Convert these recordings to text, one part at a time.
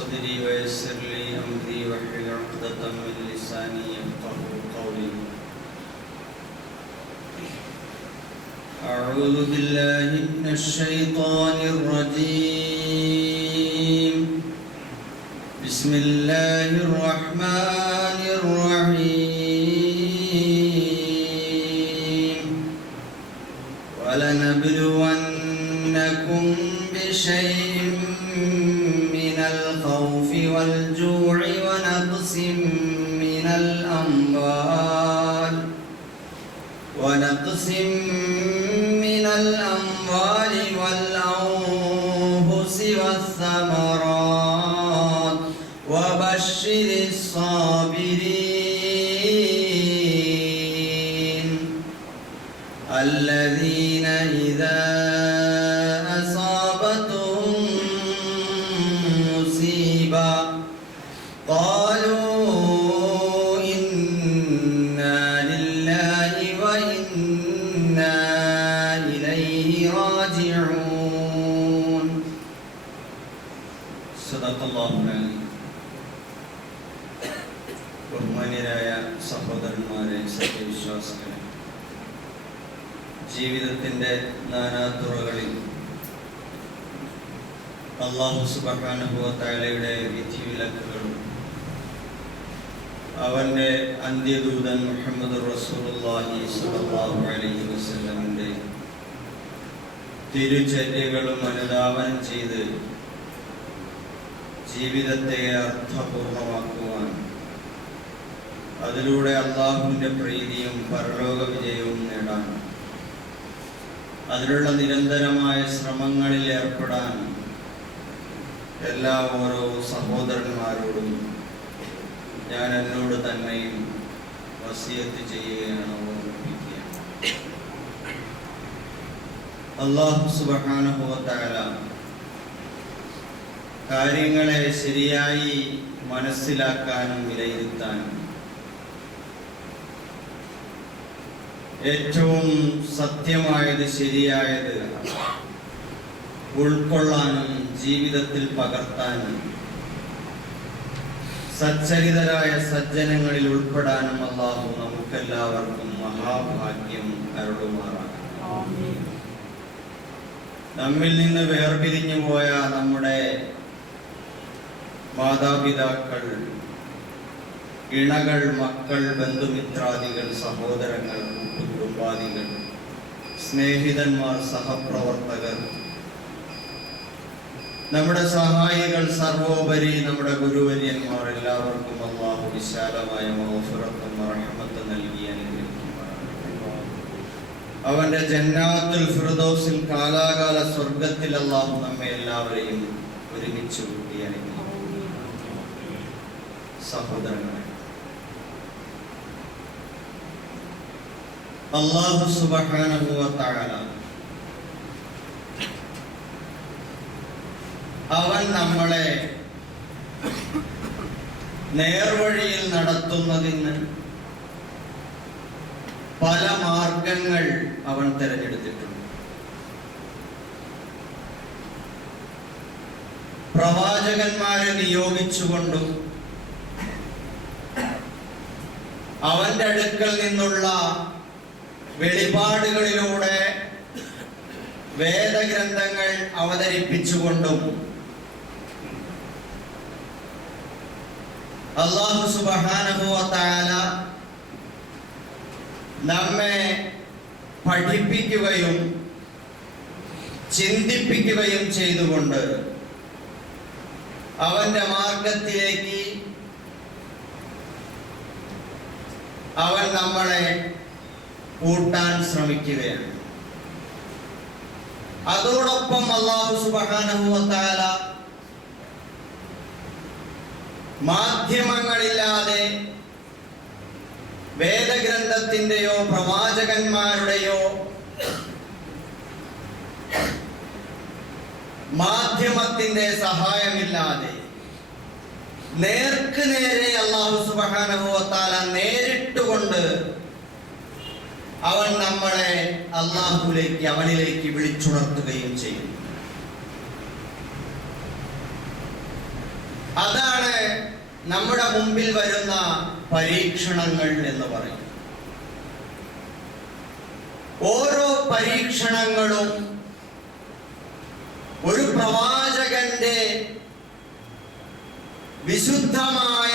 صدري ويسر لي أمري واحلل عقدة من لساني يفقهوا قولي. أعوذ بالله من الشيطان الرجيم. بسم الله الرحمن الرحيم. ولنبلونكم بشيء من الخوف والجوع ونقص من الأموال والأنفس والثمرات وبشر الصابرين الذين إذا أصابتهم مصيبة قالوا إنا لله وإنا إليه راجعون. صدق الله العظيم. ബഹുമാന്യരായ സഹോദരന്മാരെ, സത്യവിശ്വാസികളെ, ജീവിതത്തിൻ്റെ നാനാതുറകളിൽ അല്ലാഹു സുബ്ഹാനഹു വ തആലയുടെ വിധിവിലക്കുകളും അവൻ്റെ അന്ത്യദൂതൻ മുഹമ്മദ് റസൂലുള്ളാഹി സ്വല്ലല്ലാഹു അലൈഹി വസല്ലമിൻ്റെ തിരുചര്യകളും അനുധാവനം ചെയ്ത് ജീവിതത്തെ അർത്ഥപൂർണമാക്കുവാൻ, അതിലൂടെ അല്ലാഹുവിൻ്റെ പ്രീതിയും പരലോക വിജയവും നേടാൻ, അതിനുള്ള നിരന്തരമായ ശ്രമങ്ങളിൽ ഏർപ്പെടാൻ എല്ലാ ഓരോ സഹോദരന്മാരോടും ഞാൻ എന്നോട് തന്നെയും വസിയത്ത് ചെയ്യുകയാണ്, ഓർമ്മിപ്പിക്കുകയാണ്. അല്ലാഹു സുബ്ഹാനഹു വ തആല കാര്യങ്ങളെ ശരിയായി മനസ്സിലാക്കാനും വിലയിരുത്താനും ഏറ്റവും സത്യമായത് ശരിയായത് ഉൾക്കൊള്ളാനും ജീവിതത്തിൽ പകർത്താനും സച്ചരിതരായ സജ്ജനങ്ങളിൽ ഉൾപ്പെടാനും അല്ലാഹു നമുക്കെല്ലാവർക്കും മഹാഭാഗ്യം അരുളുമാറാകട്ടെ. നമ്മിൽ നിന്ന് വേർപിരിഞ്ഞു പോയ നമ്മുടെ മാതാപിതാക്കൾ, ഇണകൾ, മക്കൾ, ബന്ധുമിത്രാദികൾ, സഹോദരങ്ങൾ, കുടുംബാദികൾ, സ്നേഹിതന്മാർ, സഹപ്രവർത്തകർ, നമ്മുടെ സഹായികൾ, സർവോപരി നമ്മുടെ ഗുരുവര്യന്മാർ, എല്ലാവർക്കും അല്ലാഹു വിശാലമായ മഗ്ഫിറത്തും റഹ്മത്തും നൽകി അനുഗ്രഹിക്കുമാറാകട്ടെ. അവന്റെ ജന്നാത്തുൽ ഫിർദൗസിൽ കാലാകാല സ്വർഗത്തിൽ അല്ലാഹു നമ്മെ എല്ലാവരെയും ഒരുമിച്ച് കൂട്ടി അനുഗ്രഹിക്കും. സഹോദരങ്ങളെ, അല്ലാഹു സുബ്ഹാനഹു വ തആല അവൻ നമ്മളെ നേർവഴിയിൽ നടത്തുന്നതിന് പല മാർഗങ്ങൾ അവൻ തിരഞ്ഞെടുത്തിട്ടുണ്ട്. പ്രവാചകന്മാരെ നിയോഗിച്ചുകൊണ്ടും അവന്റെ അടുക്കൽ നിന്നുള്ള വെളിപാടുകളിലൂടെ വേദഗ്രന്ഥങ്ങൾ അവതരിപ്പിച്ചുകൊണ്ടും അല്ലാഹു സുബ്ഹാനഹു വ തആല നമ്മെ പഠിപ്പിക്കുകയും ചിന്തിപ്പിക്കുകയും ചെയ്തുകൊണ്ട് അവന്റെ മാർഗത്തിലേക്ക് അവൻ നമ്മളെ കൂട്ടാൻ ശ്രമിക്കുകയാണ്. അതോടൊപ്പം അല്ലാഹു സുബ്ഹാനഹു വ തആല മാധ്യമങ്ങളില്ലാതെ വേദഗ്രന്ഥത്തിന്റെയോ പ്രവാചകന്മാരുടെയോ മാധ്യമത്തിന്റെ സഹായമില്ലാതെ നേർക്ക് നേരെ അല്ലാഹു സുബ്ഹാനഹു വ തആല നേരിട്ടുകൊണ്ട് അവൻ നമ്മളെ അല്ലാഹുവിലേക്ക്, അവനിലേക്ക് വിളിച്ചുണർത്തുകയും ചെയ്യും. അതാണ് നമ്മുടെ മുമ്പിൽ വരുന്ന പരീക്ഷണങ്ങൾ എന്ന് പറയും. ഓരോ പരീക്ഷണങ്ങളും ഒരു പ്രവാചകന്റെ വിശുദ്ധമായ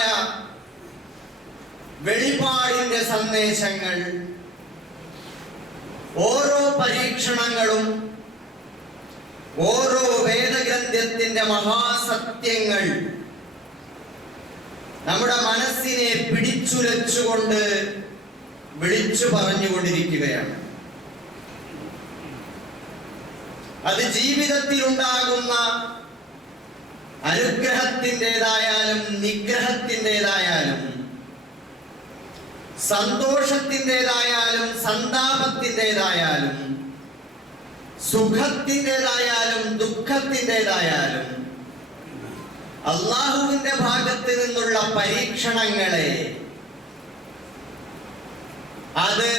വെളിപാടിന്റെ സന്ദേശങ്ങൾ, ഓരോ പരീക്ഷണങ്ങളും ഓരോ വേദഗ്രന്ഥത്തിന്റെ മഹാസത്യങ്ങൾ നമ്മുടെ മനസ്സിനെ പിടിച്ചുലച്ചുകൊണ്ട് വിളിച്ചു പറഞ്ഞുകൊണ്ടിരിക്കുകയാണ്. അത് ജീവിതത്തിൽ ഉണ്ടാകുന്ന അനുഗ്രഹത്തിൻ്റെതായാലും നിഗ്രഹത്തിൻ്റെതായാലും സന്തോഷത്തിൻ്റെതായാലും സന്താപത്തിൻ്റെതായാലും സുഖത്തിൻ്റെതായാലും ദുഃഖത്തിൻ്റെതായാലും അള്ളാഹുവിന്റെ ഭാഗത്ത് നിന്നുള്ള പരീക്ഷണങ്ങളെ അത്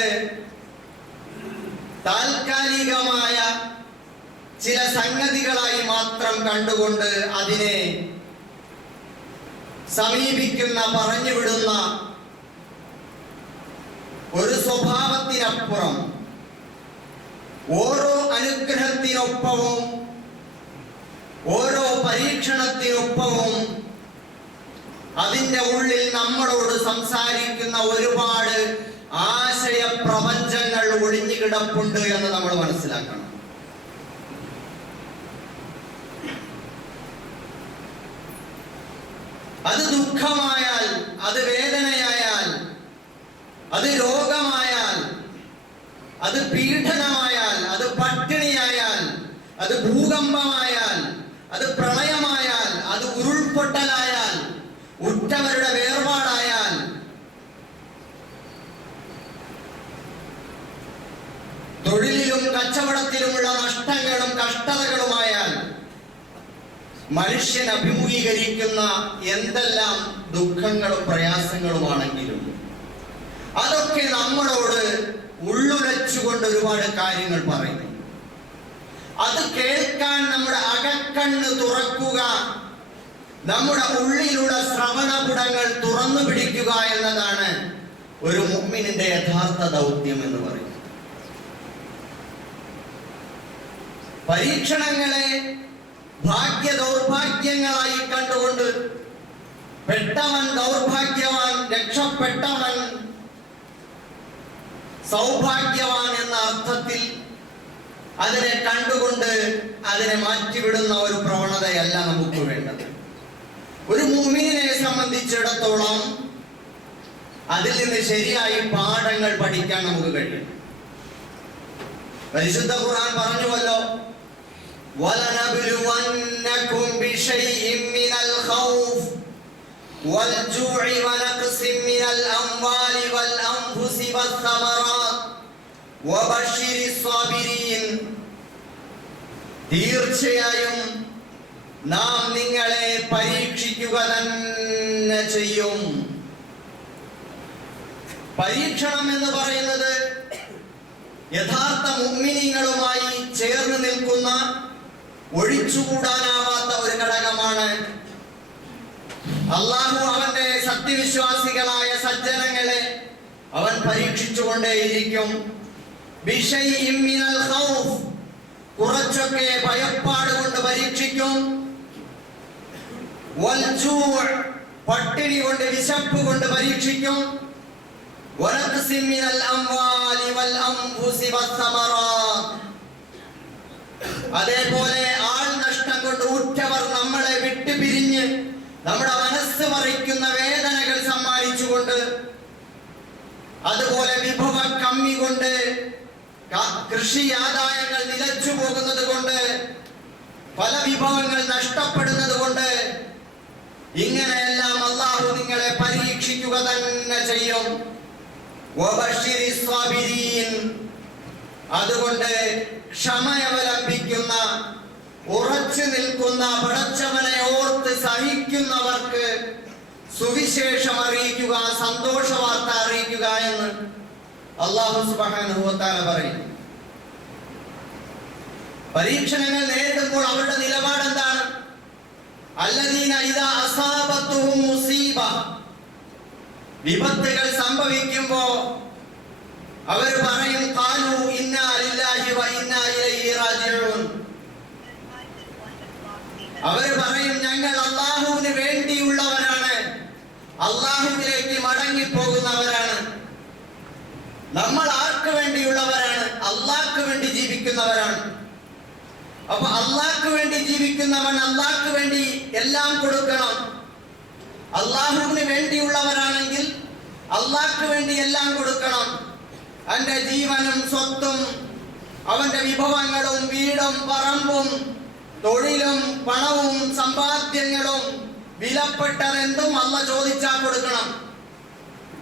താൽക്കാലികമായ ചില സംഗതികളായി മാത്രം കണ്ടുകൊണ്ട് അതിനെ സമീപിക്കുന്ന, പറഞ്ഞുവിടുന്ന ഒരു സ്വഭാവത്തിനപ്പുറം ഓരോ അനുഗ്രഹത്തിനൊപ്പവും ഓരോ പരീക്ഷണത്തിനൊപ്പവും അതിൻ്റെ ഉള്ളിൽ നമ്മളോട് സംസാരിക്കുന്ന ഒരുപാട് ആശയ പ്രപഞ്ചങ്ങൾ ഒളിഞ്ഞു കിടപ്പുണ്ട് എന്ന് നമ്മൾ മനസ്സിലാക്കണം. അത് ദുഃഖമായാൽ, അത് വേദനയായാൽ, അത് രോഗമായാൽ, അത് പീഡനമായാൽ, അത് പട്ടിണിയായാൽ, അത് ഭൂകമ്പമായാൽ, അത് പ്രളയമായാൽ, അത് ഉരുൾപൊട്ടലായാൽ, ഉറ്റവരുടെ വേർപാടായാൽ, തൊഴിലിലും കച്ചവടത്തിലുമുള്ള നഷ്ടങ്ങളും കഷ്ടതകളുമായാൽ, മനുഷ്യൻ അഭിമുഖീകരിക്കുന്ന എന്തെല്ലാം ദുഃഖങ്ങളും പ്രയാസങ്ങളുമാണെങ്കിലും അതൊക്കെ നമ്മളോട് ഉള്ളുലച്ചുകൊണ്ട് ഒരുപാട് കാര്യങ്ങൾ പറയുന്നു. അത് കേൾക്കാൻ നമ്മുടെ അകക്കണ്ണ് തുറക്കുക, നമ്മുടെ ഉള്ളിലുള്ള ശ്രവണപുടങ്ങൾ തുറന്നു പിടിക്കുക എന്നതാണ് ഒരു മുഅ്മിനിന്റെ യഥാർത്ഥ ദൗത്യം എന്ന് പറയും. പരീക്ഷണങ്ങളെ ഭാഗ്യ ദൗർഭാഗ്യങ്ങളായി കണ്ടുകൊണ്ട് പെട്ടവൻ ദൗർഭാഗ്യവാൻ, രക്ഷപ്പെട്ടവൻ സൗഭാഗ്യവാൻ എന്ന അർത്ഥത്തിൽ അതിനെ കണ്ടുകൊണ്ട് അതിനെ മാറ്റിവിടുന്ന ഒരു പ്രവണതയല്ല നമുക്ക് വേണ്ടത്. ഒരു മുഅ്മിനിനെ സംബന്ധിച്ചിടത്തോളം അതിൽ നിന്ന് ശരിയായി പാഠങ്ങൾ പഠിക്കാൻ നമുക്ക് കഴിയും. പരിശുദ്ധ ഖുർആൻ പറഞ്ഞുവല്ലോ, وَلَنَبْلُوَنَّكُمْ بِشَيْءٍ مِّنَ الْخَوْفِ وَالْجُوعِ وَنَقْصٍ مِّنَ الْأَمْوَالِ وَالْأَنفُسِ وَالثَّمَرَاتِ وَبَشِّرِ الصَّابِرِينَ. തീർച്ചയായും നാം നിങ്ങളെ പരീക്ഷിക്കുക തന്നെ ചെയ്യും. പരീക്ഷണം എന്ന് പറയുന്നത് യഥാർത്ഥ മുഅ്മിനീങ്ങളുമായി ചേർന്ന് നിൽക്കുന്ന, ഒഴിച്ചുകൂടാനാവാത്ത ഒരു ഘടകമാണ്. അല്ലാഹു അവന്റെ സത്യവിശ്വാസികളായ സജ്ജനങ്ങളെ അവൻ പരീക്ഷിച്ചുകൊണ്ടേയിരിക്കും. ബിശൈഇൻ മിനൽ ഖൗഫ്, കുറച്ചൊക്കെ ഭയപ്പാട് കൊണ്ട് പരീക്ഷിക്കും. വൽജൂഅ്, പട്ടിണി കൊണ്ട്, വിശപ്പ് കൊണ്ട് പരീക്ഷിക്കും. വനഖ്സിൻ മിനൽ അംവാലി വൽ അൻഫുസി വസ്സമറാത്ത്, അതേപോലെ ആൾ നഷ്ടം കൊണ്ട് ഉറ്റവർ നമ്മളെ വിട്ടുപിരിഞ്ഞ് നമ്മുടെ മനസ്സ് മറിക്കുന്ന വേദനകൾ സമ്മാനിച്ചുകൊണ്ട്, അതുപോലെ വിഭവ കമ്മി കൊണ്ട്, കൃഷി ആദായങ്ങൾ നിലച്ചു പോകുന്നത് കൊണ്ട്, പല വിഭവങ്ങൾ നഷ്ടപ്പെടുന്നത് കൊണ്ട്, ഇങ്ങനെയെല്ലാം അല്ലാഹു നിങ്ങളെ പരീക്ഷിക്കുക തന്നെ ചെയ്യും. വബശ്ശിരി സ്വാബിരീൻ, അതുകൊണ്ട് ക്ഷമയവലംബിക്കുന്ന, ഉറച്ചു നിൽക്കുന്ന, പടച്ചവനെ ഓർത്ത് സഹിക്കുന്നവർക്ക് സുവിശേഷം അറിയിക്കുക, സന്തോഷ വാർത്ത അറിയിക്കുക എന്ന് അല്ലാഹു സുബ്ഹാനഹു വ തആല പറയും. പരീക്ഷണങ്ങൾ നേരിടുമ്പോൾ അവരുടെ നിലപാട് എന്താണ്? അല്ലദീന ഇദാ അസാബത്തുഹും മുസീബ, വിപത്തുകൾ സംഭവിക്കുമ്പോ അവർ പറയും ഖാലു ഇന്നാ ലില്ലാഹി വ ഇന്നാ ഇലൈഹി റാജിഊൻ. അവർ പറയും ഞങ്ങൾ അല്ലാഹുവിന് വേണ്ടിയുള്ളവരാണ്, അല്ലാഹുവിലേക്ക് മടങ്ങിപ്പോകുന്നവരാണ്. നമ്മൾ ആർക്ക് വേണ്ടിയുള്ളവരാണ്? അല്ലാഹ്ക്ക് വേണ്ടി ജീവിക്കുന്നവരാണ്. അപ്പൊ അല്ലാഹ്ക്ക് വേണ്ടി ജീവിക്കുന്നവൻ അല്ലാഹ്ക്ക് വേണ്ടി എല്ലാം കൊടുക്കണം. അല്ലാഹുവിന് വേണ്ടിയുള്ളവരാണെങ്കിൽ അല്ലാഹ്ക്ക് വേണ്ടി എല്ലാം കൊടുക്കണം. അവന്റെ ജീവനും സ്വത്തും അവന്റെ വിഭവങ്ങളും വീടും പറമ്പും തൊഴിലും പണവും സമ്പാദ്യങ്ങളും വിലപ്പെട്ടതെന്തും അല്ലാഹ് ചോദിച്ചാൽ കൊടുക്കണം.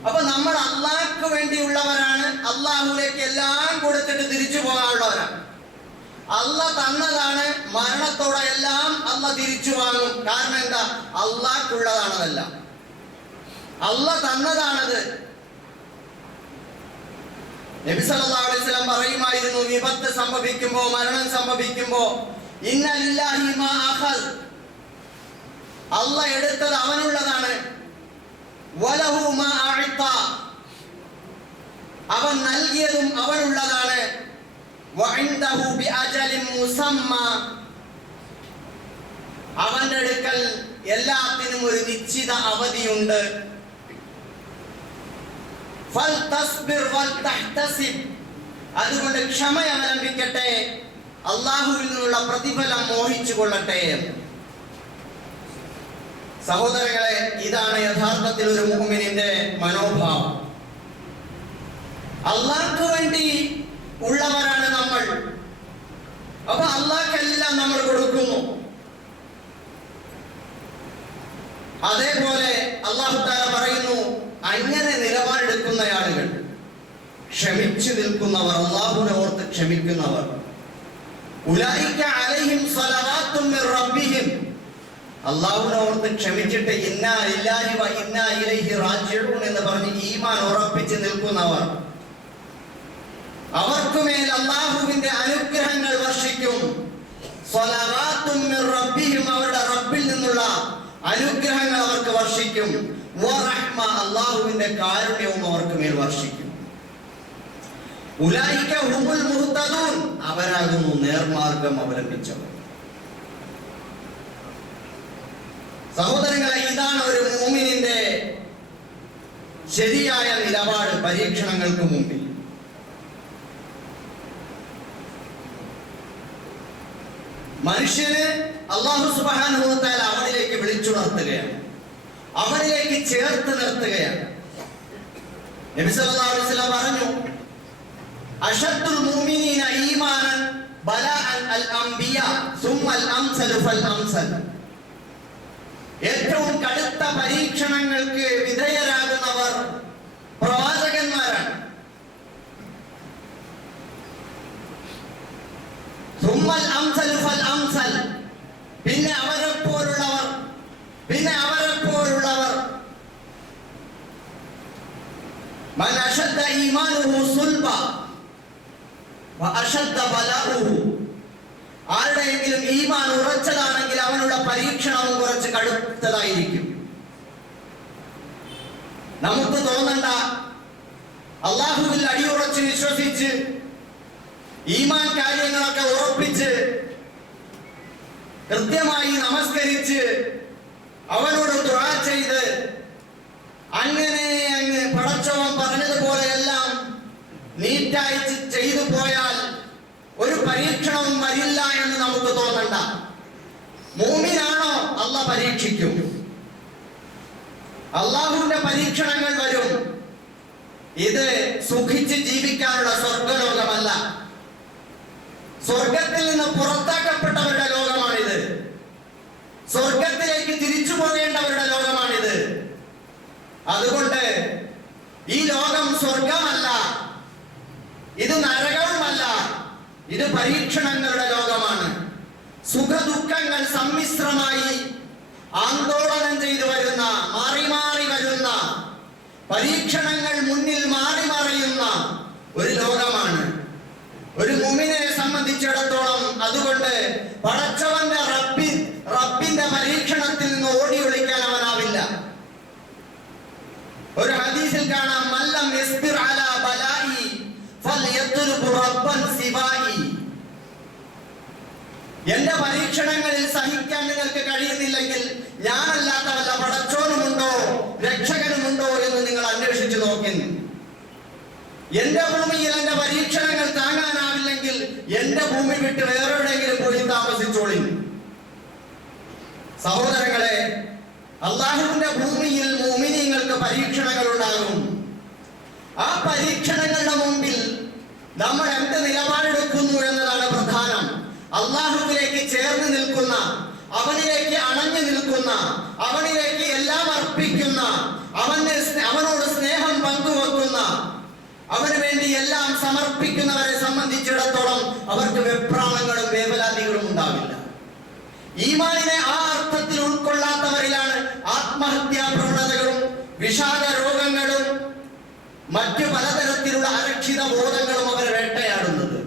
അപ്പൊ നമ്മൾ അല്ലാഹ്ക്ക് വേണ്ടിയുള്ളവരാണ്, അല്ലാഹുവിലേക്ക് എല്ലാം കൊടുത്തിട്ട് തിരിച്ചു പോകാനുള്ളവരാണ്. അല്ലാഹ് തന്നതാണ്, മരണത്തോടെ എല്ലാം അല്ലാഹ് തിരിച്ചു വാങ്ങും. കാരണം എന്താ? അല്ലാഹ്ക്കുള്ളതാണതല്ല, അല്ലാഹ് തന്നതാണത്. നബി സല്ലല്ലാഹു അലൈഹി വസല്ലം പറയുമായിരുന്നു, വിപത്ത് സംഭവിക്കുമ്പോ, മരണം സംഭവിക്കുമ്പോ, ഇന്ന ലില്ലാഹി മാ അഖദ്, അല്ലാഹ് എടുത്തത് അവനുള്ളതാണ്. വലഹു മാ അഅത, അവൻ നൽകിയതും അവനുള്ളതാണ്. വഇൻദഹു ബിഅജലിൻ മുസമ്മ, അവന്റെ അടുക്കൽ എല്ലാത്തിനും ഒരു നിശ്ചിത അവധിയുണ്ട്. ഫൽതസ്ബിർ വൽതഹ്തസിബ്, അതുകൊണ്ട് ക്ഷമ അവലംബിക്കട്ടെ, അല്ലാഹുവിൽ നിന്നുള്ള പ്രതിഫലം മോഹിച്ചു കൊള്ളട്ടെ. സഹോദരങ്ങളെ, ഇതാണ് യഥാർത്ഥത്തിൽ ഒരു മുഅ്മിനിന്റെ മനോഭാവം. അല്ലാഹ്ക്ക് വേണ്ടി ഉള്ളവരാണ് നമ്മൾ. അപ്പൊ അല്ലാഹ്ക്കെല്ലാം നമ്മൾ കൊടുക്കുന്നു. അതേപോലെ അല്ലാഹു തആല പറയുന്നു, അങ്ങനെ നിലപാടെടുക്കുന്ന ആളുകൾ, ക്ഷമിച്ചു നിൽക്കുന്നവർ, അല്ലാഹുവിനെ ഓർത്ത് ക്ഷമിക്കുന്നവർ, ഉലൈക അലൈഹിം സ്വലവാത്തും മിർ റബ്ബിഹിം, അല്ലാഹുവിനെ ഓർത്ത് ക്ഷമിച്ചിട്ട് ഇന്നാ ലില്ലാഹി വ ഇന്നാ ഇലൈഹി റാജിഊൻ എന്ന് പറഞ്ഞ് ഈമാൻ ഉറപ്പിച്ച് നിൽക്കുന്നവർ, അവർക്കുമേൽ അല്ലാഹുവിന്റെ അനുഗ്രഹങ്ങൾ വർഷിക്കും. സ്വലവാത്തും മിർ റബ്ബിഹിം, അവരുടെ റബ്ബിൽ നിന്നുള്ള അനുഗ്രഹങ്ങൾ അവർക്ക് വർഷിക്കും. വറഹ്മ, അല്ലാഹുവിന്റെ കാരുണ്യവും അവർക്ക് മേൽ വർഷിക്കും. ഉലൈക ഹുമുൽ മുഹ്തദൂൻ, അവരാകുന്നു നേർമാർഗം അവലംബിച്ചവർ. സഹോദരങ്ങളെ, ഇതാണ് ഒരു മുഅ്മിനിന്റെ ശരിയായ നിലപാട് പരീക്ഷണങ്ങൾക്ക് മുമ്പിൽ. മനുഷ്യന് അല്ലാഹു സുബ്ഹാനഹു വ തആല അവനിലേക്ക് വിളിച്ചുണർത്തുകയാണ്, അവനിലേക്ക് ചേർത്ത് നിർത്തുകയാണ്. നബി സല്ലല്ലാഹു അലൈഹി വസല്ലം പറഞ്ഞു, അഷദ്ദുൽ മുഅ്മിനീന ഈമാനൻ ബലാഅൻ അൽ അംബിയാ സുമ്മൽ അംസലു ഫൽ അംസൽ, ഏറ്റവും കടുത്ത പരീക്ഷണങ്ങൾക്ക് വിധേയരാകുന്നവർ പ്രവാചകന്മാരാണ്. സുമ്മൽ അംസലു ഫൽ അംസൽ, പിന്നെ അവരെ പോലുള്ളവർ, പിന്നെ അവരെ പോലുള്ളവർ. മൻ അശദ്ദ ഈമാനുഹു സുൽബ വ അശദ്ദ ബലാഉഹു, ആരുടെയെങ്കിലും ഈമാൻ ഉറച്ചതാണെങ്കിൽ അവനുള്ള പരീക്ഷണവും കുറച്ച് കടുത്തതായിരിക്കും. നമുക്ക് തോന്നണ്ട, അല്ലാഹുവിൽ അടിയുറച്ച് വിശ്വസിച്ച് ഈമാൻ കാര്യങ്ങളൊക്കെ ഉറപ്പിച്ച് കൃത്യമായി നമസ്കരിച്ച് അവനോട് ദുആ ചെയ്ത് അങ്ങനെ അങ്ങ് പടച്ചവൻ പറഞ്ഞതുപോലെയെല്ലാം നീറ്റായി ചെയ്തു പോയാൽ ഒരു പരീക്ഷണവും വരില്ല എന്ന് നമുക്ക് തോന്നണ്ട. മുഅ്മിനാണോ? അല്ലാഹ് പരീക്ഷിക്കും. അല്ലാഹുവിന്റെ പരീക്ഷണങ്ങൾ വരും. ഇത് സുഖിച്ച് ജീവിക്കാനുള്ള സ്വർഗ്ഗലോകമല്ല, സ്വർഗത്തിൽ നിന്ന് പുറത്താക്കപ്പെട്ടവരുടെ ലോകമാണിത്. സ്വർഗത്തിലേക്ക് തിരിച്ചു പോകേണ്ടവരുടെ ലോകമാണിത്. അതുകൊണ്ട് ഈ ലോകം സ്വർഗമല്ല, ഇത് നരകവുമല്ല, ഇത് പരീക്ഷണങ്ങളുടെ ലോകമാണ്. സുഖദുഃഖങ്ങൾ സമ്മിശ്രമായി ആന്തോളനം ചെയ്തു വരുന്ന, മാറി മാറി വരുന്ന, പരീക്ഷണങ്ങൾ മുന്നിൽ മാറി മറയുന്ന ഒരു ലോകമാണ് ഒരു മുഅ്മിനെ സംബന്ധിച്ചിടത്തോളം. അതുകൊണ്ട് പടച്ചവന്റെ റബ്ബിന്റെ പരീക്ഷണത്തിൽ എന്റെ പരീക്ഷണങ്ങളിൽ സഹിക്കാൻ നിങ്ങൾക്ക് കഴിയുന്നില്ലെങ്കിൽ ഞാനല്ലാത്ത വല്ല പടച്ചോനുമുണ്ടോ രക്ഷകനുമുണ്ടോ എന്ന് നിങ്ങൾ അന്വേഷിച്ചു നോക്കി. എന്റെ ഭൂമിയിൽ എന്റെ പരീക്ഷണങ്ങൾ താങ്ങാനാവില്ലെങ്കിൽ എന്റെ ഭൂമി വിട്ട് വേറെവിടെയെങ്കിലും പോയി താമസിച്ചോളി. സഹോദരങ്ങളെ, അള്ളാഹുവിന്റെ ഭൂമിയിൽ മുഅ്മിനീങ്ങൾക്ക് പരീക്ഷണങ്ങൾ ഉണ്ടാകും. ആ പരീക്ഷണങ്ങളുടെ മുമ്പിൽ നമ്മൾ എന്ത് നിലപാടെടുക്കുന്നു എന്നതാണ് പ്രധാനം. അള്ളാഹുവിലേക്ക് ചേർന്ന് നിൽക്കുന്ന, അവനിലേക്ക് അണഞ്ഞു നിൽക്കുന്ന, അവനിലേക്ക് എല്ലാം അർപ്പിക്കുന്ന, അവനോട് സ്നേഹം പങ്കുവെക്കുന്ന, അവന് വേണ്ടി എല്ലാം സമർപ്പിക്കുന്നവരെ സംബന്ധിച്ചിടത്തോളം അവർക്ക് വെപ്രാളങ്ങളും വേവലാതികളും ഉണ്ടാവില്ല. ഈമാനിനെ ആ അർത്ഥത്തിൽ ഉൾക്കൊള്ളാത്തവരിലാണ് ആത്മഹത്യാ പ്രവണതകളും വിഷാദ രോഗങ്ങളും മറ്റു പലതരത്തിലുള്ള അരക്ഷിത ബോധങ്ങളും അവരെ വേട്ടയാടുന്നത്.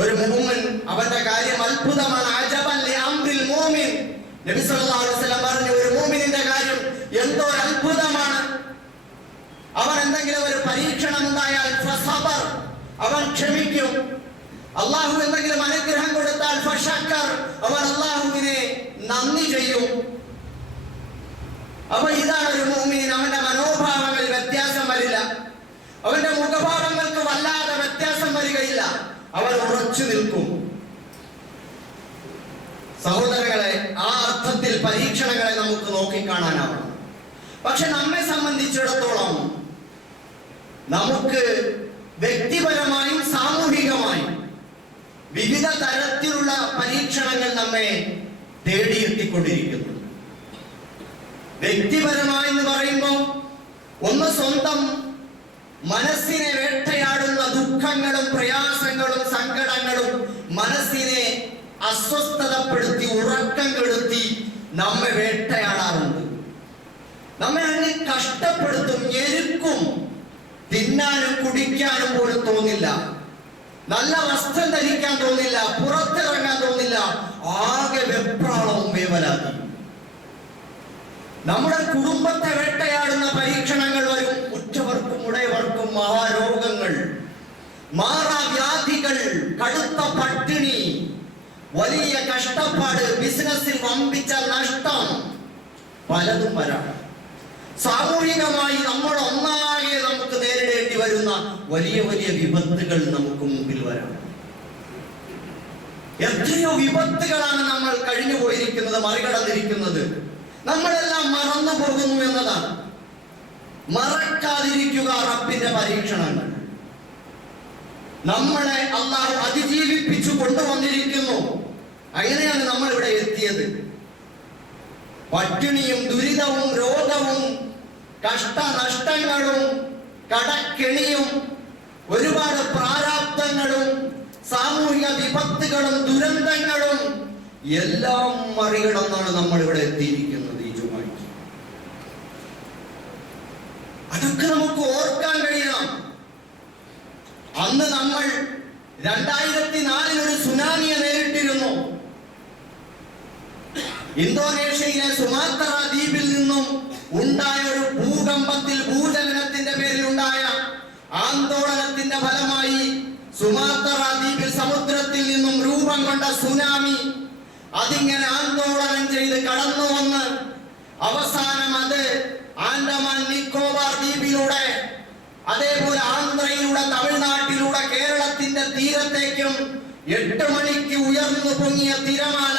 ഒരു മുഅ്മിൻ, അവന്റെ കാര്യം അത്ഭുതമാണ്. അജബൻ ലി അംറിൽ മുഅ്മിൻ, നബി സല്ലല്ലാഹു അലൈഹി വസല്ലം പറഞ്ഞു, ഒരു മുഅ്മിനിന്റെ കാര്യം എന്തോ അത്ഭുതമാണ്. അവൻ എന്തെങ്കിലും ഒരു പരീക്ഷണം ഉണ്ടായാൽ ഫസബർ, അവൻ ക്ഷമിക്കും. അള്ളാഹു എന്തെങ്കിലും അനുഗ്രഹം കൊടുത്താൽ ഫശക്കർ, അവൻ അള്ളാഹുവിനെ നന്ദി ചെയ്യും. അപ്പൊ ഇതാണ് ഒരു മുഅ്മിൻ. അവന്റെ മനോഭാവങ്ങളിൽ വ്യത്യാസം വരില്ല, അവന്റെ മുഖഭാവങ്ങൾക്ക് വല്ലാതെ വ്യത്യാസം വരികയില്ല, അവൻ ഉറച്ചു നിൽക്കും. സഹോദരങ്ങളെ, ആ അർത്ഥത്തിൽ പരീക്ഷണങ്ങളെ നമുക്ക് നോക്കിക്കാണാനാവണം. പക്ഷെ നമ്മെ സംബന്ധിച്ചിടത്തോളം നമുക്ക് വ്യക്തിപരമായും സാമൂഹികമായും വിവിധ തരത്തിലുള്ള പരീക്ഷണങ്ങൾ നമ്മെ തേടിയെത്തിക്കൊണ്ടിരിക്കുന്നു. വ്യക്തിപരമായി എന്ന് പറയുമ്പോൾ ഒന്ന് സ്വന്തം മനസ്സിനെ വേട്ടയാടുന്ന ദുഃഖങ്ങളും പ്രയാസങ്ങളും സങ്കടങ്ങളും മനസ്സിനെ അസ്വസ്ഥതപ്പെടുത്തി ഉറക്കം കെടുത്തി നമ്മെ വേട്ടയാടാറുണ്ട്. നമ്മെ അങ്ങ് കഷ്ടപ്പെടുത്തും, ഞെരുക്കും. തിന്നാനും കുടിക്കാനും പോലും തോന്നില്ല, നല്ല വസ്ത്രം ധരിക്കാൻ തോന്നില്ല, പുറത്തിറങ്ങാൻ തോന്നില്ല, ആകെ വെപ്രാളവും വേവലാതി. നമ്മുടെ കുടുംബത്തെ വേട്ടയാടുന്ന പരീക്ഷണങ്ങൾ വരും. ഉറ്റവർക്കും ഉടയവർക്കും മഹാരോഗങ്ങൾ, മാറാവ്യാധികൾ, കടുത്ത പട്ടിണി, വലിയ കഷ്ടപ്പാട്, ബിസിനസ്സിൽ വമ്പിച്ച നഷ്ടം, പലതും വരാം. സാമൂഹികമായി നമ്മൾ ഒന്നാകെ നമുക്ക് നേരിടേണ്ടി വരുന്ന വലിയ വലിയ വിപത്തുകൾ നമുക്ക് മുമ്പിൽ വരാം. എത്രയോ വിപത്തുകളാണ് നമ്മൾ കഴിഞ്ഞു പോയിരിക്കുന്നത്, മറികടന്നിരിക്കുന്നത്. നമ്മളെല്ലാം മറന്നു പോകുന്നു എന്നതാണ്. മറക്കാതിരിക്കുക റബ്ബിന്റെ പരീക്ഷണങ്ങൾ. നമ്മളെ അല്ലാഹു അതിജീവിപ്പിച്ചു കൊണ്ടുവന്നിരിക്കുന്നു. അങ്ങനെയാണ് നമ്മൾ ഇവിടെ എത്തിയത്. പട്ടിണിയും ദുരിതവും രോഗവും കഷ്ടനഷ്ടങ്ങളും കടക്കെണിയും ഒരുപാട് പ്രാരാബ്ദങ്ങളും സാമൂഹിക വിപത്തുകളും ദുരന്തങ്ങളും എല്ലാം മറികടന്നാണ് നമ്മൾ ഇവിടെ എത്തിയിരിക്കുന്നത്. ഈ ജുമാക്ക് അതൊക്കെ നമുക്ക് ഓർക്കാൻ കഴിയണം. അന്ന് നമ്മൾ 2004 ഒരു സുനാമിയെ നേരിട്ടിരുന്നു. ഇന്തോനേഷ്യയിലെ സുമാത്ര ദ്വീപിൽ നിന്നും ഉണ്ടായ ഒരു ഭൂകമ്പത്തിൽ, ഭൂചലനത്തിന്റെ പേരിൽ ഉണ്ടായ ആന്തോളനത്തിന്റെ ഫലമായി സുമാത്ര ദ്വീപിൽ സമുദ്രത്തിൽ നിന്നും രൂപം കൊണ്ട സുനാമി അതിങ്ങനെ ആന്തോളനം ചെയ്ത് കടന്നു വന്ന് അവസാനം അത് ആൻഡമാൻ നിക്കോബാർ ദ്വീപിലൂടെ, അതേപോലെ ആന്ധ്രയിലൂടെ, തമിഴ്നാട്ടിലൂടെ കേരളത്തിന്റെ തീരത്തേക്കും 8 മണിക്ക് ഉയർന്നു പൊങ്ങിയ തിരമാല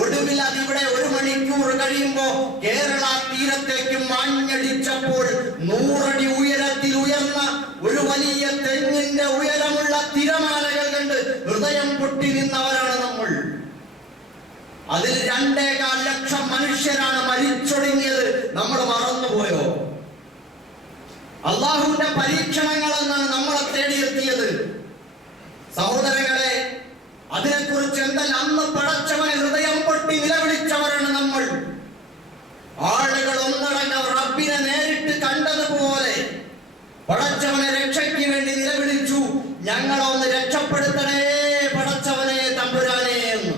ഒടുവിൽ അതിവിടെ 1 മണിക്കൂർ കഴിയുമ്പോ കേരള തീരത്തേക്കും മഞ്ഞടിച്ചപ്പോൾ 100 അടി ഉയരത്തിൽ ഉയർന്ന ഒരു വലിയ തെങ്ങിന്റെ ഉയരമുള്ള തിരമാലകൾ കണ്ട് ഹൃദയം പൊട്ടി നിന്നവരാണ് നമ്മൾ. അതിൽ 2.25 ലക്ഷം മനുഷ്യരാണ് മരിച്ചൊടുങ്ങിയത്. നമ്മൾ മറന്നുപോയോ? അള്ളാഹുവിന്റെ പരീക്ഷണങ്ങൾ എന്നാണ് നമ്മളെ തേടിയെത്തിയത്. സഹോദരങ്ങളെ, അതിനെക്കുറിച്ച് എന്തെല്ലാം അന്ന് പടച്ചവനെ ഹൃദയം പൊട്ടി നിലവിളിച്ചവരാണ് നമ്മൾ. ആളുകൾ ഒന്നടങ്കം റബ്ബിനെ നേരിട്ട് കണ്ടതുപോലെ പടച്ചവനെ രക്ഷയ്ക്ക് വേണ്ടി നിലവിളിച്ചു, ഞങ്ങളൊന്ന് രക്ഷപ്പെടുത്തണേ പടച്ചവനെ തമ്പുരാനെ എന്ന്.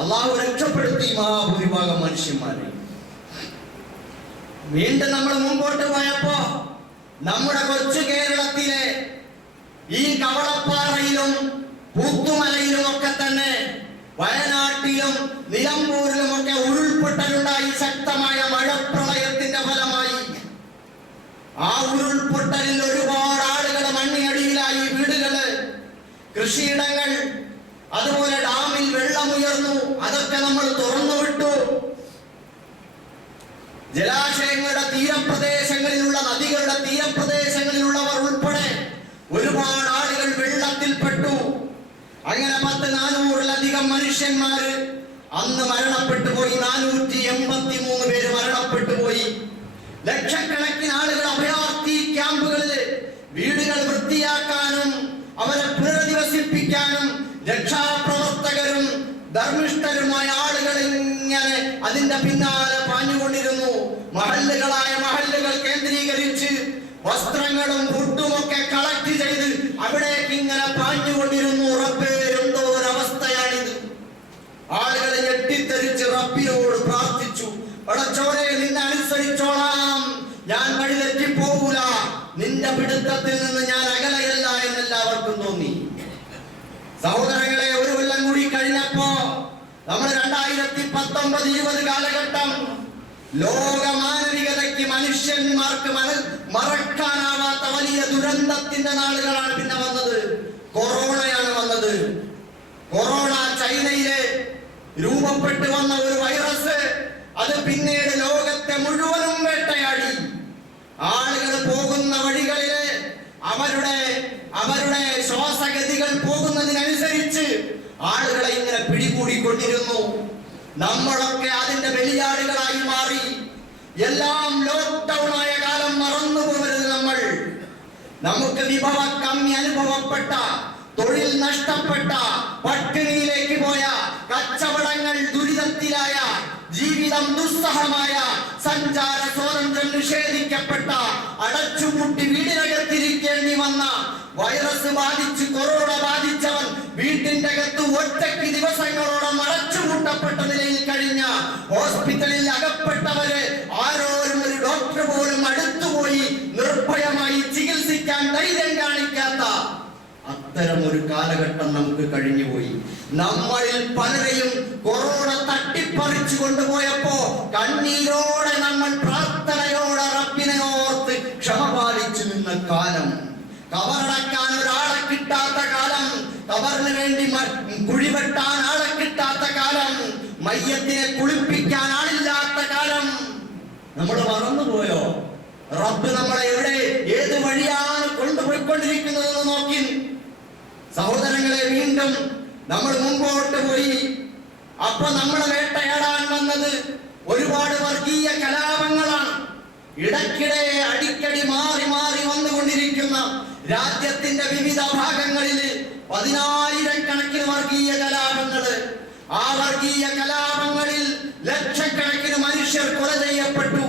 അള്ളാഹു രക്ഷപ്പെടുത്തി മഹാഭൂരിഭാഗം മനുഷ്യന്മാരെ. വീണ്ടും നമ്മൾ മുമ്പോട്ട് പോയപ്പോ നമ്മുടെ കൊച്ചു കേരളത്തിലെ ഈ കവളപ്പാറയിലും പുത്തുമലയിലും ഒക്കെ തന്നെ വയനാട്ടിലും നിലമ്പൂരിലുമൊക്കെ ഉരുൾപൊട്ടലുണ്ടായി. ശക്തമായ മഴപ്രളയത്തിന്റെ ഫലമായി ആ ഉരുൾപൊട്ടലിൽ ഒരുപാട് ആളുകൾ മണ്ണിനടിയിലായി. വീടുകള്, കൃഷിയിടങ്ങൾ, അതുപോലെ ഡാമിൽ വെള്ളമുയർന്നു. അതൊക്കെ നമ്മൾ തുറന്നുവിട്ടു. ജലാശയങ്ങളുടെ തീരപ്രദേശങ്ങളിലുള്ള, നദികളുടെ തീരപ്രദേശങ്ങളിലുള്ളവർ ഉൾപ്പെടെ ഒരുപാട് ആളുകൾ വെള്ളത്തിൽപ്പെട്ടു. അങ്ങനെ 400-ലധികം മനുഷ്യന്മാര് അന്ന് മരണപ്പെട്ടു പോയി. 483 പേര് മരണപ്പെട്ടു പോയി. ലക്ഷക്കണക്കിന് ആളുകൾ അഭയാർത്ഥി ക്യാമ്പുകളിൽ വീടുകൾ വൃത്തിയാക്കാനും അവരെ പുനരധിവസിപ്പിക്കാനും രക്ഷാപ്രവർത്തകരും ധർമ്മിഷ്ഠരുമായ ആളുകൾ ഇങ്ങനെ അതിന്റെ പിന്നാലെ പാഞ്ഞുകൊണ്ടിരുന്നു. മഹല്ലുകൾ കേന്ദ്രീകരിച്ച് വസ്ത്രങ്ങളും ഫുഡുമൊക്കെ കളക്ട് ചെയ്ത് അവിടേക്ക് ഇങ്ങനെ പാഞ്ഞുകൊണ്ടിരുന്നു. റബ്ബേ, എന്തോ ഒരവസ്ഥയാണിത്. ആളുകൾ ഞെട്ടിത്തെറിച്ച് റബ്ബിനോട് പ്രാർത്ഥിച്ചു, പടച്ചോനെ, നിന്നെ അനുസരിച്ചോളാം, ഞാൻ വഴി തെറ്റിപ്പോകൂല, നിന്റെ പിടുത്തത്തിൽ നിന്ന് ഞാൻ അകലയല്ല എന്നെല്ലാവർക്കും തോന്നി. സഹോദരങ്ങളെ, ഒരു കൊല്ലം കൂടി കഴിഞ്ഞപ്പോ നമ്മൾ 2019-20 കാലഘട്ടം ലോക മാനവികതയ്ക്ക്, മനുഷ്യന്മാർക്ക് മറക്കാനാവാത്ത വലിയ ദുരന്തത്തിന്റെ നാളുകളാണ് പിന്നെ വന്നത്. കൊറോണയാണ് വന്നത്. കൊറോണ ചൈനയിലെ രൂപപ്പെട്ടു വന്ന ഒരു വൈറസ്, അത് പിന്നീട് ലോകത്തെ മുഴുവനും വേട്ടയാടി. ആളുകൾ പോകുന്ന വഴികളിലെ അവരുടെ ശ്വാസഗതികൾ പോകുന്നതിനനുസരിച്ച് ആളുകളെ ഇങ്ങനെ പിടികൂടിക്കൊണ്ടിരുന്നു. നമ്മളൊക്കെ അതിന്റെ ബലിയാടുകളായി മാറി. എല്ലാം ലോക്ക്ഡൗൺ ആയ കാലം മറന്നുപോകരുത് നമ്മൾ. നമുക്ക് വിഭവ കമ്മി അനുഭവപ്പെട്ട, തൊഴിൽ നഷ്ടപ്പെട്ട, പട്ടിണിയിലേക്ക് പോയ, കച്ചവടങ്ങൾ ദുരിതത്തിലായ, ജീവിതം ദുസ്സഹമായ, സഞ്ചാര സ്വാതന്ത്ര്യം നിഷേധിക്കപ്പെട്ട, അടച്ചുപൂട്ടി വീടിനകത്തിരിക്കേണ്ടി വന്ന, വൈറസ് ബാധിച്ച് കൊറോണ ബാധിച്ചവൻ വീട്ടിന്റെ അകത്ത് ഒറ്റയ്ക്ക് ദിവസങ്ങളോളം അടച്ചുപൂട്ടപ്പെട്ട നിലയിൽ കഴിഞ്ഞ, ഹോസ്പിറ്റലിൽ അകപ്പെട്ടവരെ ആരോരും ഒരു ഡോക്ടർ പോലും അടുത്തുപോയി നിർഭയമായി ചികിത്സിക്കാൻ ധൈര്യം കാണിക്കാത്ത അത്തരം ഒരു കാലഘട്ടം നമുക്ക് കഴിഞ്ഞുപോയി. നമ്മളിൽ പലരെയും കൊറോണ തട്ടിപ്പറിച്ചു കൊണ്ടുപോയപ്പോ കണ്ണീരോടെ നമ്മൾ പ്രാർത്ഥനയോടെ റബ്ബിനെ ഓർത്ത് ക്ഷമ പാലിച്ചു നിന്ന കാലം, കബറടക്കാൻ ഒരാളെ കിട്ടാത്ത കാലം, കബറിന് വേണ്ടി കുഴിവെട്ടാൻ ആളെ കിട്ടാത്ത കാലം, മയ്യത്തിനെ കുളിപ്പിക്കാൻ ആളില്ലാത്ത കാലം നമ്മൾ മറന്നുപോയോ? റബ്ബ് നമ്മളെ എവിടെ, ഏത് വഴിയാണ് കൊണ്ടുപോയിക്കൊണ്ടിരിക്കുന്നതെന്ന് നോക്കി. സഹോദരങ്ങളെ, വീണ്ടും നമ്മൾ മുമ്പോട്ട് പോയി. അപ്പൊ നമ്മളെ വേട്ടയാടാൻ വന്നത് ഒരുപാട് വർഗീയ കലാപങ്ങളാണ്. ഇടയ്ക്കിടെ അടിക്കടി മാറി മാറി വന്നുകൊണ്ടിരിക്കുന്ന രാജ്യത്തിന്റെ വിവിധ ഭാഗങ്ങളിൽ 10,000-കണക്കിന് വർഗീയ കലാപങ്ങള്. ആ വർഗീയ കലാപങ്ങളിൽ ലക്ഷക്കണക്കിന് മനുഷ്യർ കൊല ചെയ്യപ്പെട്ടു.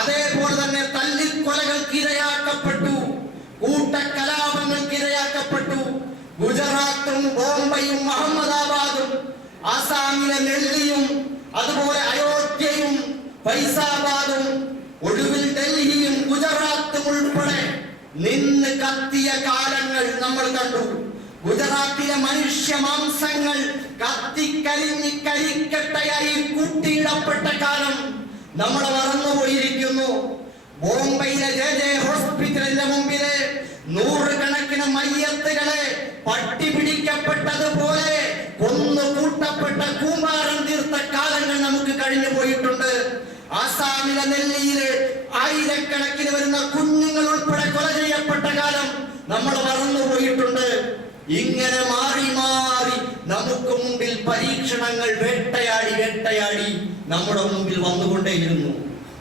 അതേപോലെ തന്നെ തല്ലിക്കൊലകൾക്ക് ഇരയാക്കപ്പെട്ടു, കൂട്ടക്കലാപങ്ങൾക്ക് ഇരയാക്കപ്പെട്ടു. ഗുജറാത്തും ബോംബെയും അഹമ്മദാബാദും ആസാമിലെ നെല്ലിയും അതുപോലെ അയോധ്യയും ഫൈസാബാദും ഒടുവിൽ ഡൽഹിയും ഗുജറാത്തും ഉൾപ്പെടെ നിന്ന് കത്തിയ കാലങ്ങൾ നമ്മൾ കണ്ടു. ഗുജറാത്തിലെ മനുഷ്യ മാംസങ്ങൾ കത്തിക്കരിഞ്ഞ് കരിക്കട്ടയായി കൂട്ടിയിടപ്പെട്ട കാലം നമ്മൾ മറന്നുപോയിരിക്കുന്നു. ബോംബെയിലെ JJ ഹോസ്പിറ്റലിന്റെ മുമ്പിലെ 100-കണക്കിന് മയ്യത്തുകളെ പട്ടി പിടിക്കപ്പെട്ടതുപോലെ കൊന്നു കൂട്ടപ്പെട്ട കൂമ്പാരം തീർത്ത കാലങ്ങൾ നമുക്ക് കഴിഞ്ഞു പോയിട്ടുണ്ട്. ആസാമിലെ നെല്ലിയിലെ 1000-കണക്കിന് വരുന്ന കുഞ്ഞുങ്ങൾ ഉൾപ്പെടെ കൊല ചെയ്യപ്പെട്ട കാലം നമ്മൾ മറന്നുപോയിട്ടുണ്ട്. ഇങ്ങനെ മാറി മാറി നമുക്ക് മുമ്പിൽ പരീക്ഷണങ്ങൾ വേട്ടയാടി നമ്മുടെ മുമ്പിൽ വന്നുകൊണ്ടേയിരുന്നു.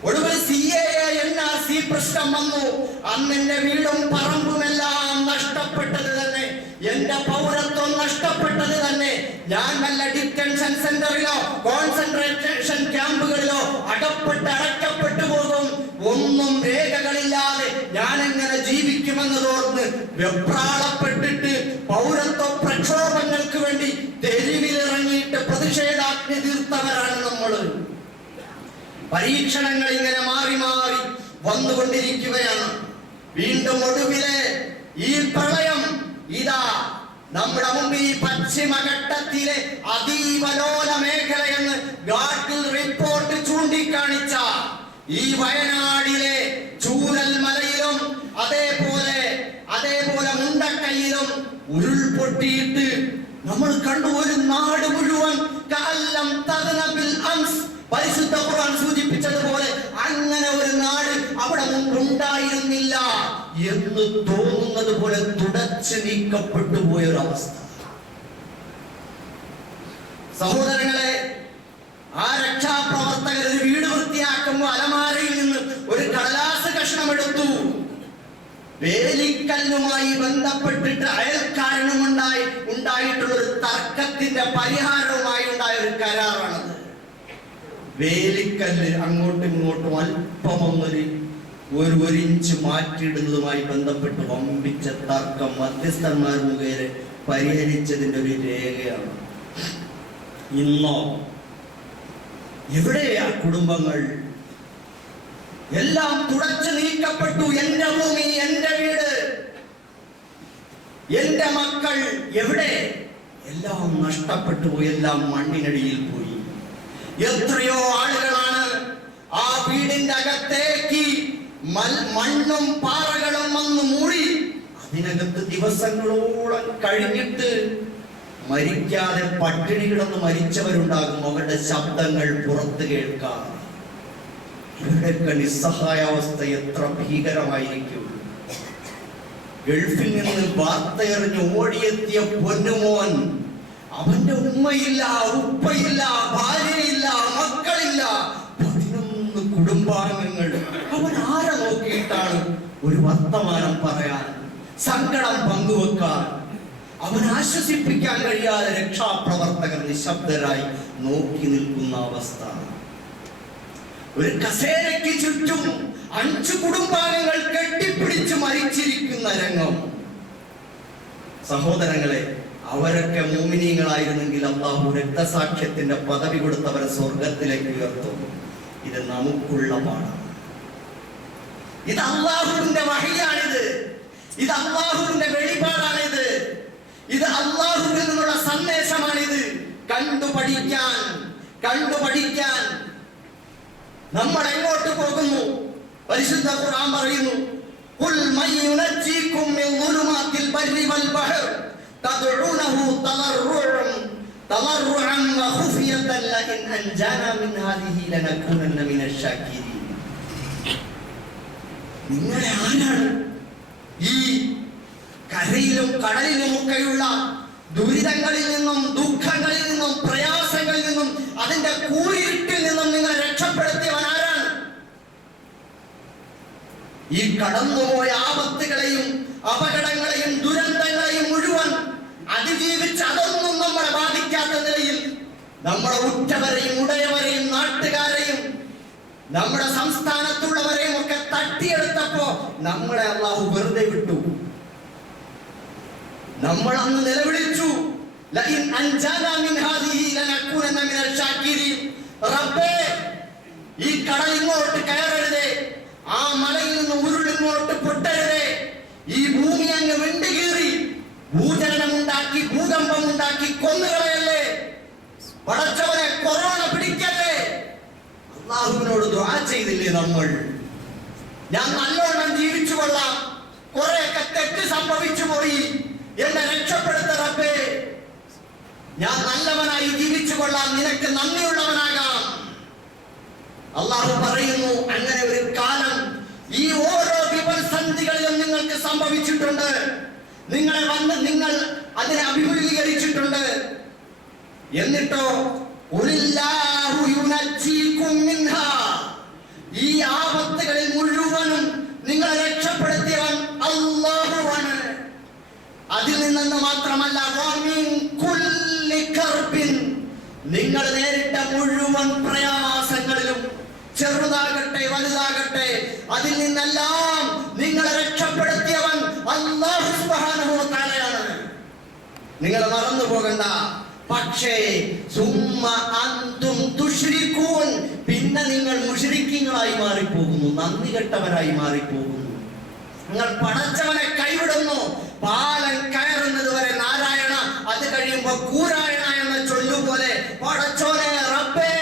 ഒടുവിൽ CAA NRC പ്രശ്നം വന്നു. അന്ന് എന്റെ വീടും പറമ്പുമെല്ലാം നഷ്ടപ്പെട്ടത് തന്നെ, എന്റെ പൗരത്വം നഷ്ടപ്പെട്ടത് തന്നെ. ഞാൻ വല്ല ഡിറ്റൻഷൻ സെന്ററിലോ കോൺസെൻട്രേഷൻ ക്യാമ്പുകളിലോ അടക്കപ്പെട്ടു പോകും. ഒന്നും രേഖകളില്ലാതെ ഞാൻ എങ്ങനെ ജീവിക്കുമെന്നതോർന്ന് വെപ്രാളപ്പെട്ടിട്ട് പൗരത്വ പ്രക്ഷോഭങ്ങൾക്ക് വേണ്ടി തെരുവിലിറങ്ങിയിട്ട് പ്രതിഷേധാഗ്നി തീർത്തവരാണ് നമ്മള്. പരീക്ഷണങ്ങൾ ഇങ്ങനെ മാറി മാറി വന്നുകൊണ്ടിരിക്കുകയാണ്. വീണ്ടും ഒടുവിലെ ഈ പ്രളയം ഇതാ നമ്മുടെ മുമ്പിൽ ഈ പശ്ചിമഘട്ടത്തിലെ അതീവലോല മേഖലയെന്ന് ഗാഡ്ഗിൽ റിപ്പോർട്ട് ചൂണ്ടിക്കാണിച്ച ഈ വയനാടിലെ ചൂരൽമലയിലും അതേപോലെ മുണ്ടക്കൈയിലും ഉരുൾപൊട്ടിയിട്ട് നമ്മൾ കണ്ടു ഒരു നാട് മുഴുവൻ കഅല്ലം തഗ്നബിൽ അംസ്. പരിശുദ്ധ ഖുർആൻ സൂചിപ്പിച്ചതുപോലെ അങ്ങനെ ഒരു നാട് അവിടെ ഉണ്ടായിരുന്നില്ല എന്ന് തോന്നുന്നത് പോലെ തുടച്ചു നീക്കപ്പെട്ടു പോയൊരവസ്ഥ. സഹോദരങ്ങളെ, ആ രക്ഷാപ്രവർത്തകർ ഒരു വീട് വൃത്തിയാക്കുമ്പോൾ അലമാരയിൽ നിന്ന് ഒരു കടലാസ് കഷ്ണം എടുത്തു. വേലിക്കല്ലുമായി ബന്ധപ്പെട്ടിട്ട് അയൽക്കാരനും ഉണ്ടായിട്ടുള്ള ഒരു തർക്കത്തിന്റെ പരിഹാരവുമായി ഉണ്ടായ ഒരു കരാറാണത്. വേലിക്കല്ല് അങ്ങോട്ടും ഇങ്ങോട്ടും ഒരു ഇഞ്ച് മാറ്റിയിടുന്നതുമായി ബന്ധപ്പെട്ട് വമ്പിച്ച തർക്കം മധ്യസ്ഥന്മാർ മുഖേന പരിഹരിച്ചതിന്റെ ഒരു രേഖയാണ്. ഇന്നോ എവിടെയാ കുടുംബങ്ങൾ? എല്ലാം തുടച്ചു നീക്കപ്പെട്ടു. എന്റെ ഭൂമി, എന്റെ വീട്, എന്റെ മക്കൾ എവിടെ? എല്ലാം നഷ്ടപ്പെട്ടു പോയി, എല്ലാം മണ്ണിനടിയിൽ പോയി. എത്രയോ ആളുകളാണ് ആ വീടിന്റെ അകത്തേക്ക് മണ്ണും പാറകളും വന്ന് മൂടി അതിനകത്ത് ദിവസങ്ങളോളം കഴിഞ്ഞിട്ട് മരിക്കാതെ പട്ടിണി കിടന്ന് മരിച്ചവരുണ്ടാകും. അവരുടെ ശബ്ദങ്ങൾ പുറത്ത് കേൾക്കാം. ഇവരുടെയൊക്കെ നിസ്സഹായാവസ്ഥ എത്ര ഭീകരമായിരിക്കും. ഗൾഫിൽ നിന്ന് വാർത്തയറിഞ്ഞ് ഓടിയെത്തിയ പൊന്നുമോൻ, അവന്റെ ഉമ്മയില്ല, ഉപ്പയില്ല, ഭാര്യയില്ല, മക്കളില്ല, 11 കുടുംബാംഗങ്ങൾ. അവൻ ആരെ നോക്കിയിട്ടാണ് ഒരു വർത്തമാനം പറയാൻ, സങ്കടം പങ്കുവെക്കാൻ? അവൻ ആശ്വസിപ്പിക്കാൻ കഴിയാതെ രക്ഷാപ്രവർത്തകർ നിശബ്ദരായി നോക്കി നിൽക്കുന്ന അവസ്ഥ. ഒരു കസേരയ്ക്ക് ചുറ്റും 5 കുടുംബാംഗങ്ങൾ കെട്ടിപ്പിടിച്ച് മരിച്ചിരിക്കുന്ന രംഗം. സഹോദരങ്ങളെ, അവരൊക്കെ മുഅ്മിനീങ്ങളായിരുന്നെങ്കിൽ അല്ലാഹു രക്തസാക്ഷ്യത്തിന്റെ പദവി കൊടുത്തവരെ സ്വർഗത്തിലേക്ക് ഉയർത്തും. ഇത് നമുക്കുള്ള പാഠം. ഇത് അല്ലാഹുവിന്റെ വഹിയാണിത്. ഇത് അല്ലാഹുവിന്റെ വെളിപാടാണിത്. ഇത് അല്ലാഹുവിൽ നിന്നുള്ള സന്ദേശമാണിത്. കണ്ടുപഠിക്കാൻ നമ്മൾ എങ്ങോട്ട് പോകുന്നു? പരിശുദ്ധ ഖുർആൻ പറയുന്നു, ഖുൽ മൻ യുനജ്ജികും മിൻ ളുലുമാത്തിൽ ബർരി വൽ ബഹർ തദ്ഉനഹു തളർറുഅൻ വഖുഫിയതൻ ലഇൻ അൻജാനാ മിൻ ഹാദിഹി ലനകൂനന്ന മിനശ് ശാകിരീൻ. നിങ്ങളെ ആരാണ് ഈ കരയിലും കടലിലുമൊക്കെയുള്ള ദുരിതങ്ങളിൽ നിന്നും ദുഃഖങ്ങളിൽ നിന്നും പ്രയാസങ്ങളിൽ നിന്നും അതിന്റെ കൂരിട്ടിൽ നിന്നും നിങ്ങളെ രക്ഷപ്പെടുത്തിയവൻ ആരാണ്? ഈ കടന്നുപോയ ആപത്തുകളെയും അപകടങ്ങളെയും ദുരന്തങ്ങളെയും മുഴുവൻ അതിജീവിച്ച് അതൊന്നും നമ്മളെ ബാധിക്കാത്ത നിലയിൽ നമ്മളെ ഉറ്റവരെയും ഉടയവരെയും നാട്ടുകാരെയും നമ്മുടെ സംസ്ഥാനത്തുള്ളവരെയും ഒക്കെ തട്ടിയെടുത്തപ്പോ നമ്മളെ അല്ലാഹു വെറുതെ വിട്ടു. നമ്മൾ അന്ന് നിലവിളിച്ചു, ലഇൻ അൻജാനാ മിൻ ഹാദിഹി ലനകൂനന്ന മിനൽ ശാകിരീൻ. റബ്ബേ, ഈ കടൽ ഇങ്ങോട്ട് കയറരുതേ, ആ മലയിൽ നിന്ന് ഉരുളിങ്ങോട്ട് പൊട്ടരുതേ, ഈ ഭൂമി അങ്ങ് വെണ്ടുകീറി ഭൂചലനമുണ്ടാക്കി ഭൂകമ്പമുണ്ടാക്കി കൊന്നുകളയല്ലേ, പടച്ചവനെ കൊറോണ പിടിക്കല്ലേ. അല്ലാഹുവിനോട് ദുആ ചെയ്തില്ലേ നമ്മൾ? ഞാൻ നല്ലോണം ജീവിച്ചു കൊള്ളാം, കുറെയൊക്കെ തെറ്റ് സംഭവിച്ചു പോയി, എന്നെ രക്ഷപ്പെടുത്ത റബ്ബേ, ഞാൻ നല്ലവനായി ജീവിച്ചു കൊള്ളാം, നിനക്ക് നന്ദിയുള്ളവനാകാം. അല്ലാഹു പറയുന്നു, അങ്ങനെ ഒരു കാലം ഈ ഓരോ വിപൽസന്ധികളിലും നിങ്ങൾക്ക് സംഭവിച്ചിട്ടുണ്ട്. നിങ്ങൾ അതിനെ അഭിമുഖീകരിച്ചിട്ടുണ്ട്. എന്നിട്ടോ ഖുലില്ലാഹു യുനജ്ജികും മിൻഹാ, ഈ ആപത്തുകളിൽ മുഴുവനും നിങ്ങളെ രക്ഷപ്പെടുത്തിയവൻ അല്ലാഹുവാണ്. അതിൽ നിന്ന് മാത്രമല്ല, നിങ്ങൾ നേരിട്ട മുഴുവൻ പ്രയാസങ്ങളിലും ചെറുതാകട്ടെ വലുതാകട്ടെ അതിൽ നിന്നെല്ലാം നിങ്ങളെ രക്ഷപ്പെടുത്തിയവൻ അല്ലാഹു സുബ്ഹാനഹു വ തആലയാണ്. നിങ്ങൾ മറന്നു പോകണ്ട. പക്ഷേ സുമ്മ അൻതും തുശ്രികൂൻ, പിന്നെ നിങ്ങൾ മുശ്രിക്കീങ്ങളായി മാറിപ്പോകുന്നു, നന്ദി കെട്ടവരായി മാറിപ്പോകുന്നു. നിങ്ങൾ പടച്ചവനെ കൈവിടുന്നു. പാലം കയറുന്നത് വരെ നാരായണ വക്കൂരായണ എന്ന ചൊല്ലുപോലെ പടച്ചോനെ റബ്ബേ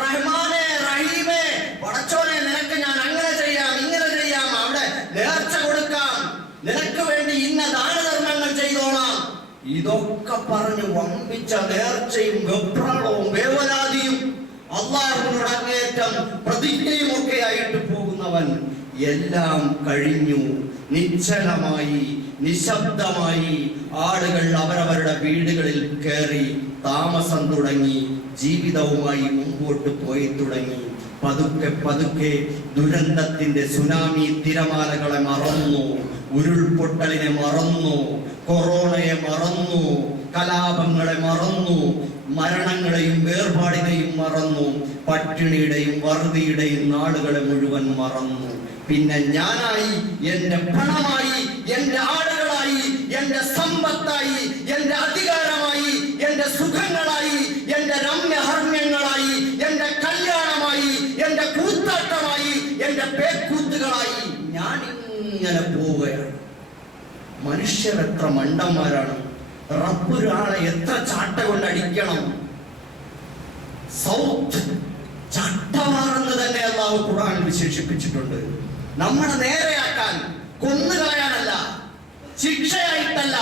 റഹ്മാനെ റഹീമേ, പടച്ചോനെ നിനക്ക് ഞാൻ അങ്ങനെ ചെയ്യാം ഇങ്ങനെ ചെയ്യാം, അവിടെ നേർച്ച കൊടുക്കാം, നിനക്ക് വേണ്ടി ഇന്ന ദാനധർമ്മങ്ങൾ ചെയ്തോളാം. ഇതൊക്കെ പറഞ്ഞ് വമ്പിച്ച നേർച്ചയും വെപ്രാളവും വേവലാതിയും അല്ലാഹുവിനോട് അങ്ങേറ്റം പ്രതിജ്ഞയും ഒക്കെ ആയിട്ട് പോകുന്നവൻ എല്ലാം കഴിഞ്ഞു. നിശ്ചലമായി നിശബ്ദമായി ആളുകൾ അവരവരുടെ വീടുകളിൽ കയറി താമസം തുടങ്ങി, ജീവിതവുമായി മുമ്പോട്ട് പോയി തുടങ്ങി. പതുക്കെ പതുക്കെ ദുരന്തത്തിന്റെ സുനാമി തിരമാലകളെ മറന്നു, ഉരുൾപൊട്ടലിനെ മറന്നു, കൊറോണയെ മറന്നു, കലാപങ്ങളെ മറന്നു, മരണങ്ങളെയും വേർപാടിനെയും മറന്നു, പട്ടിണിയുടെയും വറുതിയുടെയും നാളുകളെ മുഴുവൻ മറന്നു. പിന്നെ ഞാനായി, എന്റെ പണമായി, എന്റെ ആളുകളായി, എന്റെ സമ്പത്തായി, എന്റെ അധികാരമായി, എന്റെ സുഖങ്ങളായി, എന്റെ രമ്യഹർമ്മ്യങ്ങളായി, എന്റെ കല്യാണമായി, എന്റെ കൂത്താട്ടമായി, എന്റെ പേക്കൂത്തുകളായി ഞാൻ ഇങ്ങനെ പോവുകയാണ്. മനുഷ്യർ എത്ര മണ്ടന്മാരാണ്! റബ്ബൊരാളെ എത്ര ചാട്ട കൊണ്ട് അടിക്കണം! സൗത്ത് ചട്ടമാണെന്ന് തന്നെ അല്ലാഹു ഖുർആനിൽ വിശേഷിപ്പിച്ചിട്ടുണ്ട്. നമ്മളെ നേരെയാക്കാൻ, കൊന്നുകളയാനല്ല, ശിക്ഷയായിട്ടല്ല,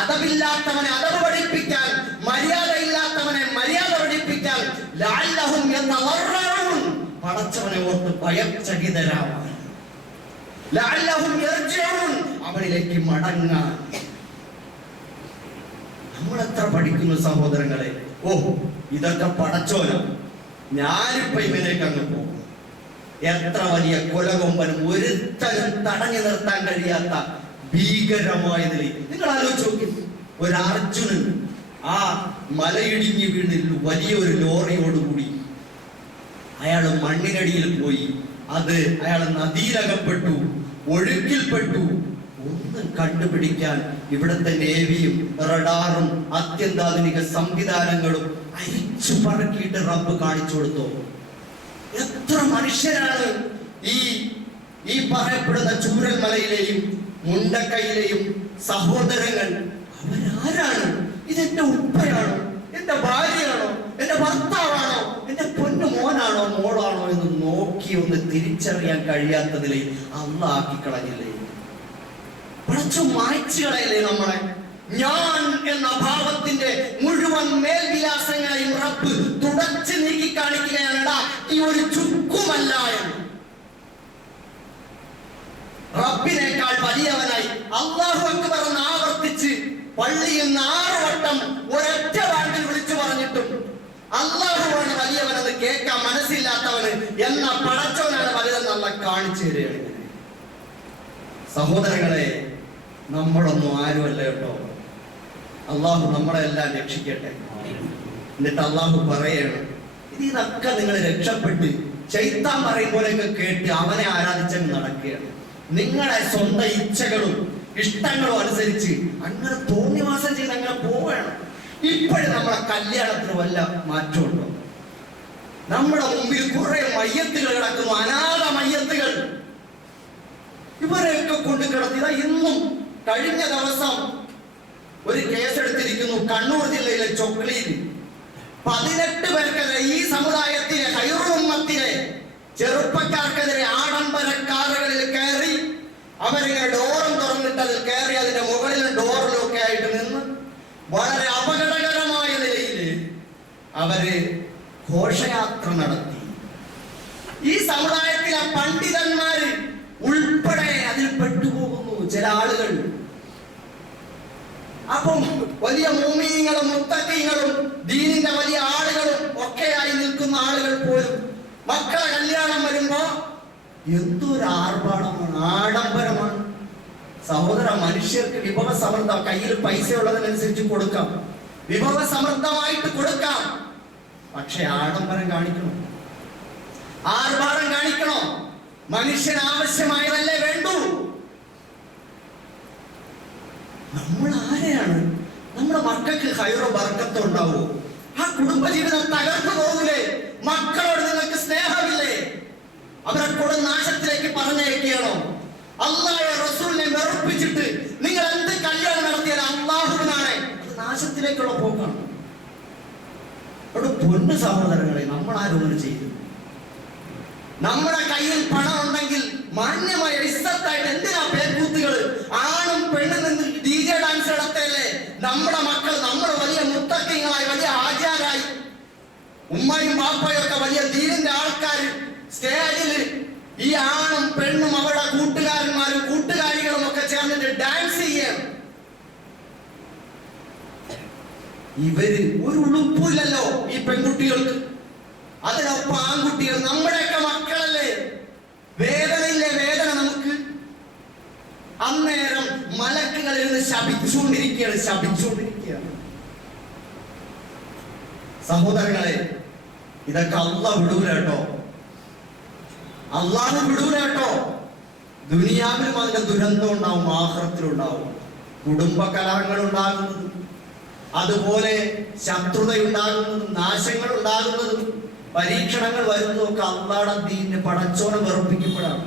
അതവില്ലാത്തവനെ അതവ് പഠിപ്പിക്കാൻ, മര്യാദയില്ലാത്തവനെ മര്യാദ പഠിപ്പിക്കാൻ, ലഅല്ലഹും യതളറഊൻ, പടച്ചവനെ ഓർത്ത് ഭയചകിതരാവാൻ, ലഅല്ലഹും യർജിഊൻ, അവനിലേക്ക് മടങ്ങാൻ. നമ്മളെത്ര പഠിക്കുന്നു സഹോദരങ്ങളെ! ഓ, ഇതൊക്കെ പടച്ചോനോ, ഞാനിപ്പോ ഇവനേക്ക് അങ്ങ് പോകും. എത്ര വലിയ കൊലകൊമ്പനും ഒരുത്തനും തടഞ്ഞു നിർത്താൻ കഴിയാത്ത ഭീകരമായ നിലയിൽ നിങ്ങൾ ആലോചിച്ച് നോക്കി. ഒരു അർജുനൻ ആ മലയിടിഞ്ഞു വീണിൽ വലിയൊരു ലോറിയോടുകൂടി അയാൾ മണ്ണിനടിയിൽ പോയി, അത് അയാൾ നദിയിലകപ്പെട്ടു, ഒഴുക്കിൽപ്പെട്ടു. ഒന്നും കണ്ടുപിടിക്കാൻ ഇവിടുത്തെ നേവിയും റഡാറും അത്യന്താധുനിക സംവിധാനങ്ങളും അരിച്ചു പറക്കിയിട്ട് റബ്ബ് കാണിച്ചു കൊടുത്തു. എത്ര മനുഷ്യരാണ് ഈ പറയപ്പെടുന്ന ചൂരൽമലയിലെയും മുണ്ടക്കൈയിലെയും സഹോദരങ്ങൾ! അവരാരാണ്? ഇതെന്റെ ഉപ്പയാണോ, എന്റെ ഭാര്യയാണോ, എന്റെ ഭർത്താവാണോ, എന്റെ പൊന്നു മോനാണോ മോളാണോ എന്ന് നോക്കി ഒന്ന് തിരിച്ചറിയാൻ കഴിയാത്തതിലെ അള്ളാഹ് കളഞ്ഞില്ലേ? പടച്ചു മായ്ച്ചു കളയില്ലേ നമ്മളെ? ഞാൻ എന്ന ഭാവത്തിന്റെ മുഴുവൻ മേൽവിലാസങ്ങളെയും റബ്ബ് തുടച്ചു നീക്കി കാണിക്കുകയാണ്. ഈ ഒരു ചുക്കുമല്ല എന്ന് റബ്ബിനേക്കാൾ വലിയവനായി അല്ലാഹു അക്ബർ എന്ന് ആവർത്തിച്ച് പള്ളിയിൽ 6 വട്ടം ഒരൊറ്റ വാക്കിൽ വിളിച്ചു പറഞ്ഞിട്ടും അല്ലാഹുവാണ് വലിയവനെന്ന് കേൾക്കാൻ മനസ്സില്ലാത്തവന് എന്ന പടച്ചവനാണ് വലുതെന്നുള്ള കാണിച്ചു തരികയാണ്. സഹോദരങ്ങളെ, നമ്മളൊന്നും ആരുമല്ല കേട്ടോ. അള്ളാഹു നമ്മളെല്ലാം രക്ഷിക്കട്ടെ. എന്നിട്ട് അള്ളാഹു പറയാണ്, ഇതൊക്കെ നിങ്ങൾ രക്ഷപ്പെട്ട് ശൈത്താൻ പറയും പോലെയൊക്കെ കേട്ട് അവനെ ആരാധിച്ചങ്ങ് നടക്കുകയാണ്. നിങ്ങളുടെ സ്വന്തം ഇച്ഛകളും ഇഷ്ടങ്ങളും അനുസരിച്ച് അങ്ങനെ തോന്നിവാസം ചെയ്ത് അങ്ങനെ പോവുകയാണ്. ഇപ്പോഴും നമ്മളെ കല്യാണത്തിന് വല്ല മാറ്റമുണ്ടോ? നമ്മുടെ മുമ്പിൽ കുറെ മയ്യത്തുകൾ കിടക്കുന്നു, അനാഥ മയ്യത്തുകൾ. ഇവരെയൊക്കെ കൊണ്ട് കിടത്തിയതാ. ഇന്നും കഴിഞ്ഞ ദിവസം ഒരു കേസെടുത്തിരിക്കുന്നു കണ്ണൂർ ജില്ലയിലെ ചൊക്ലിയിൽ. 18 പേർക്കെതിരെ, ഈ സമുദായത്തിലെ ഹൈറുമ്മത്തിലെ ചെറുപ്പക്കാർക്കെതിരെ ആഡംബര കാറുകളിൽ കയറി അവരിങ്ങനെ ഡോറും തുറന്നിട്ട് അതിൽ കയറി അതിന്റെ മുകളിലും ഡോറിലും ഒക്കെ ആയിട്ട് നിന്ന് വളരെ അപകടകരമായ നിലയിൽ അവര് ഘോഷയാത്ര നടത്തി. ഈ സമുദായത്തിലെ പണ്ഡിതന്മാര് ഉൾപ്പെടെ അതിൽ പെട്ടുപോകുന്നു ചില ആളുകൾ. അപ്പം വലിയ മുഅ്മിനീങ്ങളും മുത്തഖീങ്ങളും ദീനിന്റെ വലിയ ആളുകളും ഒക്കെയായി നിൽക്കുന്ന ആളുകൾ പോലും മക്കളെ കല്യാണം വരുമ്പോ എന്തൊരു ആർഭാടമാണ്, ആഡംബരമാണ്. സഹോദര, മനുഷ്യർക്ക് വിഭവ സമൃദ്ധം, കയ്യിൽ പൈസ ഉള്ളതിനനുസരിച്ച് കൊടുക്കാം, വിഭവ സമൃദ്ധമായിട്ട് കൊടുക്കാം. പക്ഷെ ആഡംബരം കാണിക്കണോ? ആർഭാടം കാണിക്കണോ? മനുഷ്യന് ആവശ്യമായതല്ലേ വേണ്ടു. നമ്മൾ ആരെയാണ്? നമ്മുടെ മക്കൾക്ക് ഹൈറോ ബർക്കത്തോ ഉണ്ടാവോ? ആ കുടുംബജീവിതം തകർന്നു പോകൂലേ? മക്കളോട് നിങ്ങൾക്ക് സ്നേഹമില്ലേ? അവരെ കൂടെ നാശത്തിലേക്ക് പറഞ്ഞയക്കുകയാണോ? അല്ലാഹുവിനെ റസൂലിനെ വെറുപ്പിച്ചിട്ട് നിങ്ങൾ എന്ത് കല്യാണം നടത്തിയാലും അല്ലാഹുവിനാണ് അത് നാശത്തിൽ നാശത്തിലേക്കുള്ള പോക്കാണ്. അവിടെ പൊന്നു സഹോദരങ്ങളെ, നമ്മൾ ആരോപണം ചെയ്തു. നമ്മുടെ കയ്യിൽ പണം ഉണ്ടെങ്കിൽ മാന്യമായ ഇസ്സത്തായിട്ട് എന്തിനാ പേക്കൂത്തുകൾ? ആണും പെണ്ണും നിന്ന് DJ ഡാൻസ് നടത്തല്ലേ? നമ്മുടെ മക്കൾ നമ്മൾ വലിയ മുത്തക്കിങ്ങളായി, വലിയ ആചാരായി, ഉമ്മയും ബാപ്പയും ഒക്കെ വലിയ ദീനിന്റെ ആൾക്കാർ സ്റ്റേജിൽ ഈ ആണും പെണ്ണും അവരുടെ കൂട്ടുകാരന്മാരും കൂട്ടുകാരികളും ഒക്കെ ചേർന്നിട്ട് ഡാൻസ് ചെയ്യാൻ. ഇവര് ഒരു ഉളുപ്പില്ലല്ലോ ഈ പെൺകുട്ടികൾക്ക്. അതിനൊപ്പം ആൺകുട്ടികൾ, നമ്മുടെയൊക്കെ മക്കളല്ലേ. വേദനയില്ലേ വേദന നമുക്ക്? അന്നേരം മലക്കുകൾ ഇരുന്ന് ശപിച്ചുകൊണ്ടിരിക്കുകയാണ്. സഹോദരങ്ങളെ, ഇതൊക്കെ അള്ളാഹ് വിടൂല കേട്ടോ. അള്ളാഹ് വിടൂല കേട്ടോ. ദുനിയാവിലും അതിന്റെ ദുരന്തം ഉണ്ടാവും, ആഖിറത്തിലും ഉണ്ടാവും. കുടുംബ കലഹങ്ങൾ ഉണ്ടാകുന്നതും അതുപോലെ ശത്രുതയുണ്ടാകുന്നതും നാശങ്ങൾ ഉണ്ടാകുന്നതും പരീക്ഷണങ്ങൾ വരുന്നതും ഒക്കെ അള്ളാഹുടെ ദീനിനെ പടച്ചോനെ വെറുപ്പിക്കപ്പെടാണ്.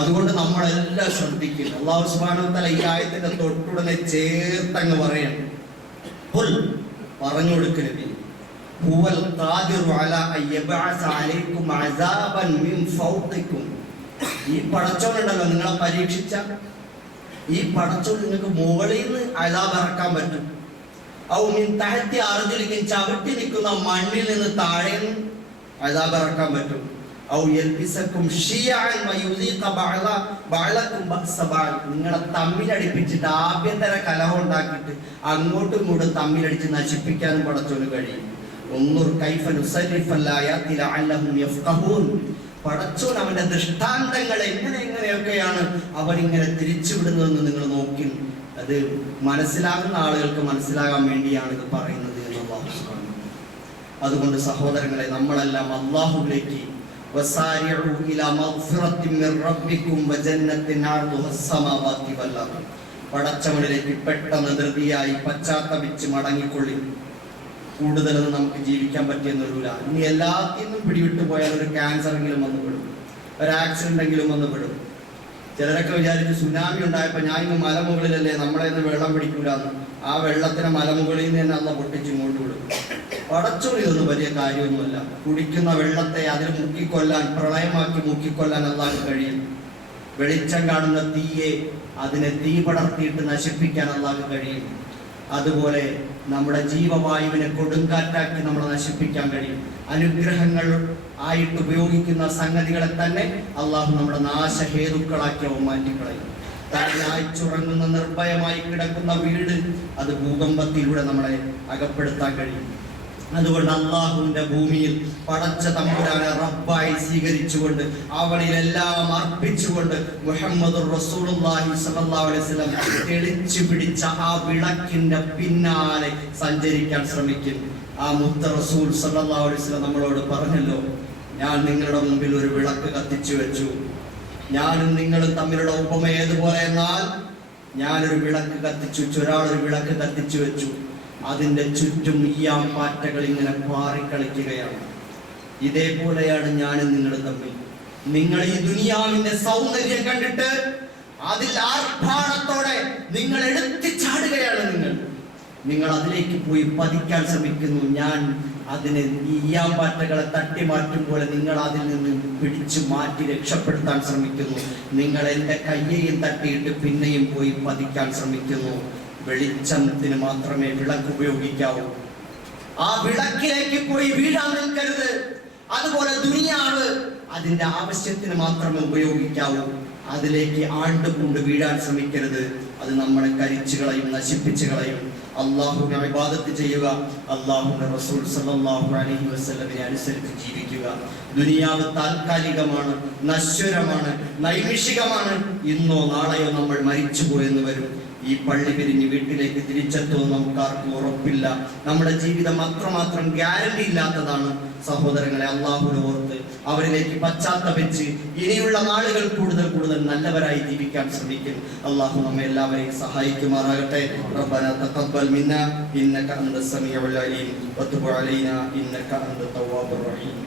അതുകൊണ്ട് നമ്മളെല്ലാം ശ്രദ്ധിക്കുക. അല്ലാഹു സുബ്ഹാനഹു വ തആല ഈ ആയത്തിന്റെ തൊട്ടുടനെ ചേർത്തങ്ങ് പറയണം. പറഞ്ഞു കൊടുക്കരുത്. ഹുവൽ ഖാദിറു അലാ അയ്യബഅസ അലൈക്കും അസാബൻ മിൻ ഫൗഖിക്കും. ഈ പടച്ചോനുണ്ടല്ലോ, നിങ്ങളെ പരീക്ഷിച്ച ഈ പടച്ചോൻ നിങ്ങൾക്ക് മുകളിൽ നിന്ന് അസാബ് ഇറക്കാൻ പറ്റും. ഔ മിൻ തഹത്തി അർജുലിക്കും, ചവിട്ടി നിൽക്കുന്ന മണ്ണിൽ നിന്ന് താഴെ നിന്ന് അസാബ് ഇറക്കാൻ പറ്റും. ഔ യൽബിസക്കും ഷിയഅൻ വയുദീഖ ബഅലക്കും ബഅസ ബഅൽ. നിങ്ങളെ തമ്മിലടിപ്പിച്ചിട്ട് ആഭ്യന്തര കലഹം ഉണ്ടാക്കിയിട്ട് അങ്ങോട്ടും ഇങ്ങോട്ടും തമ്മിലടിച്ച് നശിപ്പിക്കാനും പടച്ചോന് കഴിയും. ഉൻദുർ കൈഫ നുസരിഫൽ ആയാതി ലഅല്ലഹും യഫ്ഖഹൂൻ. പടച്ചോൻ അവന്റെ ദൃഷ്ടാന്തങ്ങൾ എങ്ങനെയൊക്കെയാണ് അവരിങ്ങനെ തിരിച്ചുവിടുന്നതെന്ന് നിങ്ങൾ നോക്കി. അത് മനസ്സിലാകുന്ന ആളുകൾക്ക് മനസ്സിലാകാൻ വേണ്ടിയാണ് ഇത് പറയുന്നത് എന്നുള്ളതാണ്. അതുകൊണ്ട് സഹോദരങ്ങളെ, നമ്മളെല്ലാം അല്ലാഹുവിലേക്ക് പടച്ചവനിലേക്ക് പെട്ടെന്ന് ധൃതിയായി പശ്ചാത്തപിച്ച് മടങ്ങിക്കൊള്ളി. കൂടുതലൊന്നും നമുക്ക് ജീവിക്കാൻ പറ്റിയെന്നൊരുമില്ല. ഇനി എല്ലാത്തിനും പിടിവിട്ടു പോയാൽ ഒരു ക്യാൻസറെങ്കിലും വന്നുപെടും, ഒരു ആക്സിഡന്റെങ്കിലും വന്നുപെടും. ചിലരൊക്കെ വിചാരിച്ചു സുനാമി ഉണ്ടായപ്പോൾ ഞാൻ ഇന്ന് മലമുകളിലല്ലേ, നമ്മളെ ഇന്ന് വെള്ളം പിടിക്കൂലെന്ന്. ആ വെള്ളത്തിനെ മലമുകളിൽ നിന്ന് തന്നെ അള്ള പൊട്ടിച്ച് ഇങ്ങോട്ട് വിടും. പടച്ചോൻ ഇതൊന്നും വലിയ കാര്യമൊന്നുമല്ല. കുടിക്കുന്ന വെള്ളത്തെ അതിൽ മുക്കിക്കൊല്ലാൻ, പ്രളയമാക്കി മുക്കിക്കൊല്ലാൻ അള്ളാഹ് കഴിയും. വെളിച്ചം കാണുന്ന തീയെ അതിനെ തീ പടർത്തിയിട്ട് നശിപ്പിക്കാൻ അള്ളാഹ് കഴിയും. അതുപോലെ നമ്മുടെ ജീവവായുവിനെ കൊടുങ്കാറ്റാക്കി നമ്മളെ നശിപ്പിക്കാൻ കഴിയും. അനുഗ്രഹങ്ങൾ ആയിട്ട് ഉപയോഗിക്കുന്ന സംഗതികളെ തന്നെ അള്ളാഹു നമ്മുടെ നാശഹേതുക്കളാക്കി അവ മാറ്റിക്കളയും. തലയായിച്ചുറങ്ങുന്ന നിർഭയമായി കിടക്കുന്ന വീട് അത് ഭൂകമ്പത്തിലൂടെ നമ്മളെ അകപ്പെടുത്താൻ കഴിയും. അതുകൊണ്ട് അള്ളാഹുവിന്റെ ഭൂമിയിൽ പടച്ച തമ്പുരാനെ റബ്ബായി സ്വീകരിച്ചുകൊണ്ട് അവളിലെല്ലാം അർപ്പിച്ചുകൊണ്ട് മുഹമ്മദുർ റസൂലുള്ളാഹി സ്വല്ലല്ലാഹു അലൈഹി വസല്ലം തെളിച്ചു പിടിച്ച ആ വിളക്കിന്റെ പിന്നാലെ സഞ്ചരിക്കാൻ ശ്രമിക്കും. ആ മുത്ത റസൂൽ സ്വല്ലല്ലാഹു അലൈഹി വസല്ലം നമ്മളോട് പറഞ്ഞല്ലോ, ഞാൻ നിങ്ങളുടെ മുമ്പിൽ ഒരു വിളക്ക് കത്തിച്ചു വെച്ചു. ഞാനും നിങ്ങളും തമ്മിലുള്ള ഉപമ ഏതുപോലെ എന്നാൽ, ഞാനൊരു വിളക്ക് കത്തിച്ചു വെച്ചു, ഒരാളൊരു വിളക്ക് കത്തിച്ചു വെച്ചു. അതിന്റെ ചുറ്റും ഈയാമ്പാറ്റകൾ ഇങ്ങനെ പാറിക്കളിക്കുകയാണ്. ഇതേപോലെയാണ് ഞാനും നിങ്ങളും തമ്മിൽ. നിങ്ങൾ ഈ ദുനിയാവിന്റെ സൗന്ദര്യം കണ്ടിട്ട് അതിൽ ആർഭാടത്തോടെ നിങ്ങൾ എടുത്തിച്ചാടുകയാണ്. നിങ്ങൾ അതിലേക്ക് പോയി പതിക്കാൻ ശ്രമിക്കുന്നു. ഞാൻ അതിനെ ഈയാമ്പാറ്റകളെ തട്ടി മാറ്റുമ്പോൾ നിങ്ങൾ അതിൽ നിന്ന് പിടിച്ചു മാറ്റി രക്ഷപ്പെടുത്താൻ ശ്രമിക്കുന്നു. നിങ്ങൾ എൻ്റെ കയ്യെയും തട്ടിയിട്ട് പിന്നെയും പോയി പതിക്കാൻ ശ്രമിക്കുന്നു. വെളിച്ചത്തിന് മാത്രമേ വിളക്ക് ഉപയോഗിക്കാവൂ. ആ വിളക്കിലേക്ക് പോയി വീഴാൻ നിൽക്കരുത്. അതുപോലെ ദുനിയാവ് അതിന്റെ ആവശ്യത്തിന് മാത്രമേ ഉപയോഗിക്കാവൂ. അതിലേക്ക് ആണ്ടുകൊണ്ട് വീഴാൻ ശ്രമിക്കരുത്. അത് നമ്മളെ കരിച്ചു കളയും, നശിപ്പിച്ചു കളയും. അള്ളാഹുവിനെ ഇബാദത്ത് ചെയ്യുക, അള്ളാഹുവിന്റെ റസൂൽ സല്ലല്ലാഹു അലൈഹി വസല്ലമയെ അനുസരിച്ച് ജീവിക്കുക. ദുനിയാവ് താൽക്കാലികമാണ്, നശ്വരമാണ്, നൈമിഷികമാണ്. ഇന്നോ നാളെയോ നമ്മൾ മരിച്ചു പോയെന്ന് വരും. ഈ പള്ളി പിരിഞ്ഞ് വീട്ടിലേക്ക് തിരിച്ചെത്തുമെന്ന് നമുക്കാർക്കും ഉറപ്പില്ല. നമ്മുടെ ജീവിതം അത്രമാത്രം ഗ്യാരണ്ടി ഇല്ലാത്തതാണ്. സഹോദരങ്ങളെ, അള്ളാഹുവിനെ ഓർത്ത് അവരിലേക്ക് പശ്ചാത്തപിച്ച് ഇനിയുള്ള നാളുകൾ കൂടുതൽ നല്ലവരായി ജീവിക്കാൻ ശ്രമിക്കും. അള്ളാഹു നമ്മെ എല്ലാവരെയും സഹായിക്കുമാറാകട്ടെ. റബ്ബനാ തഖബ്ബൽ മിന്നാ ഇന്നക അൻത സമീഉൽ അലീം വതുബ് അലൈനാ ഇന്നക അൻത തവ്വാബുർ റഹീം.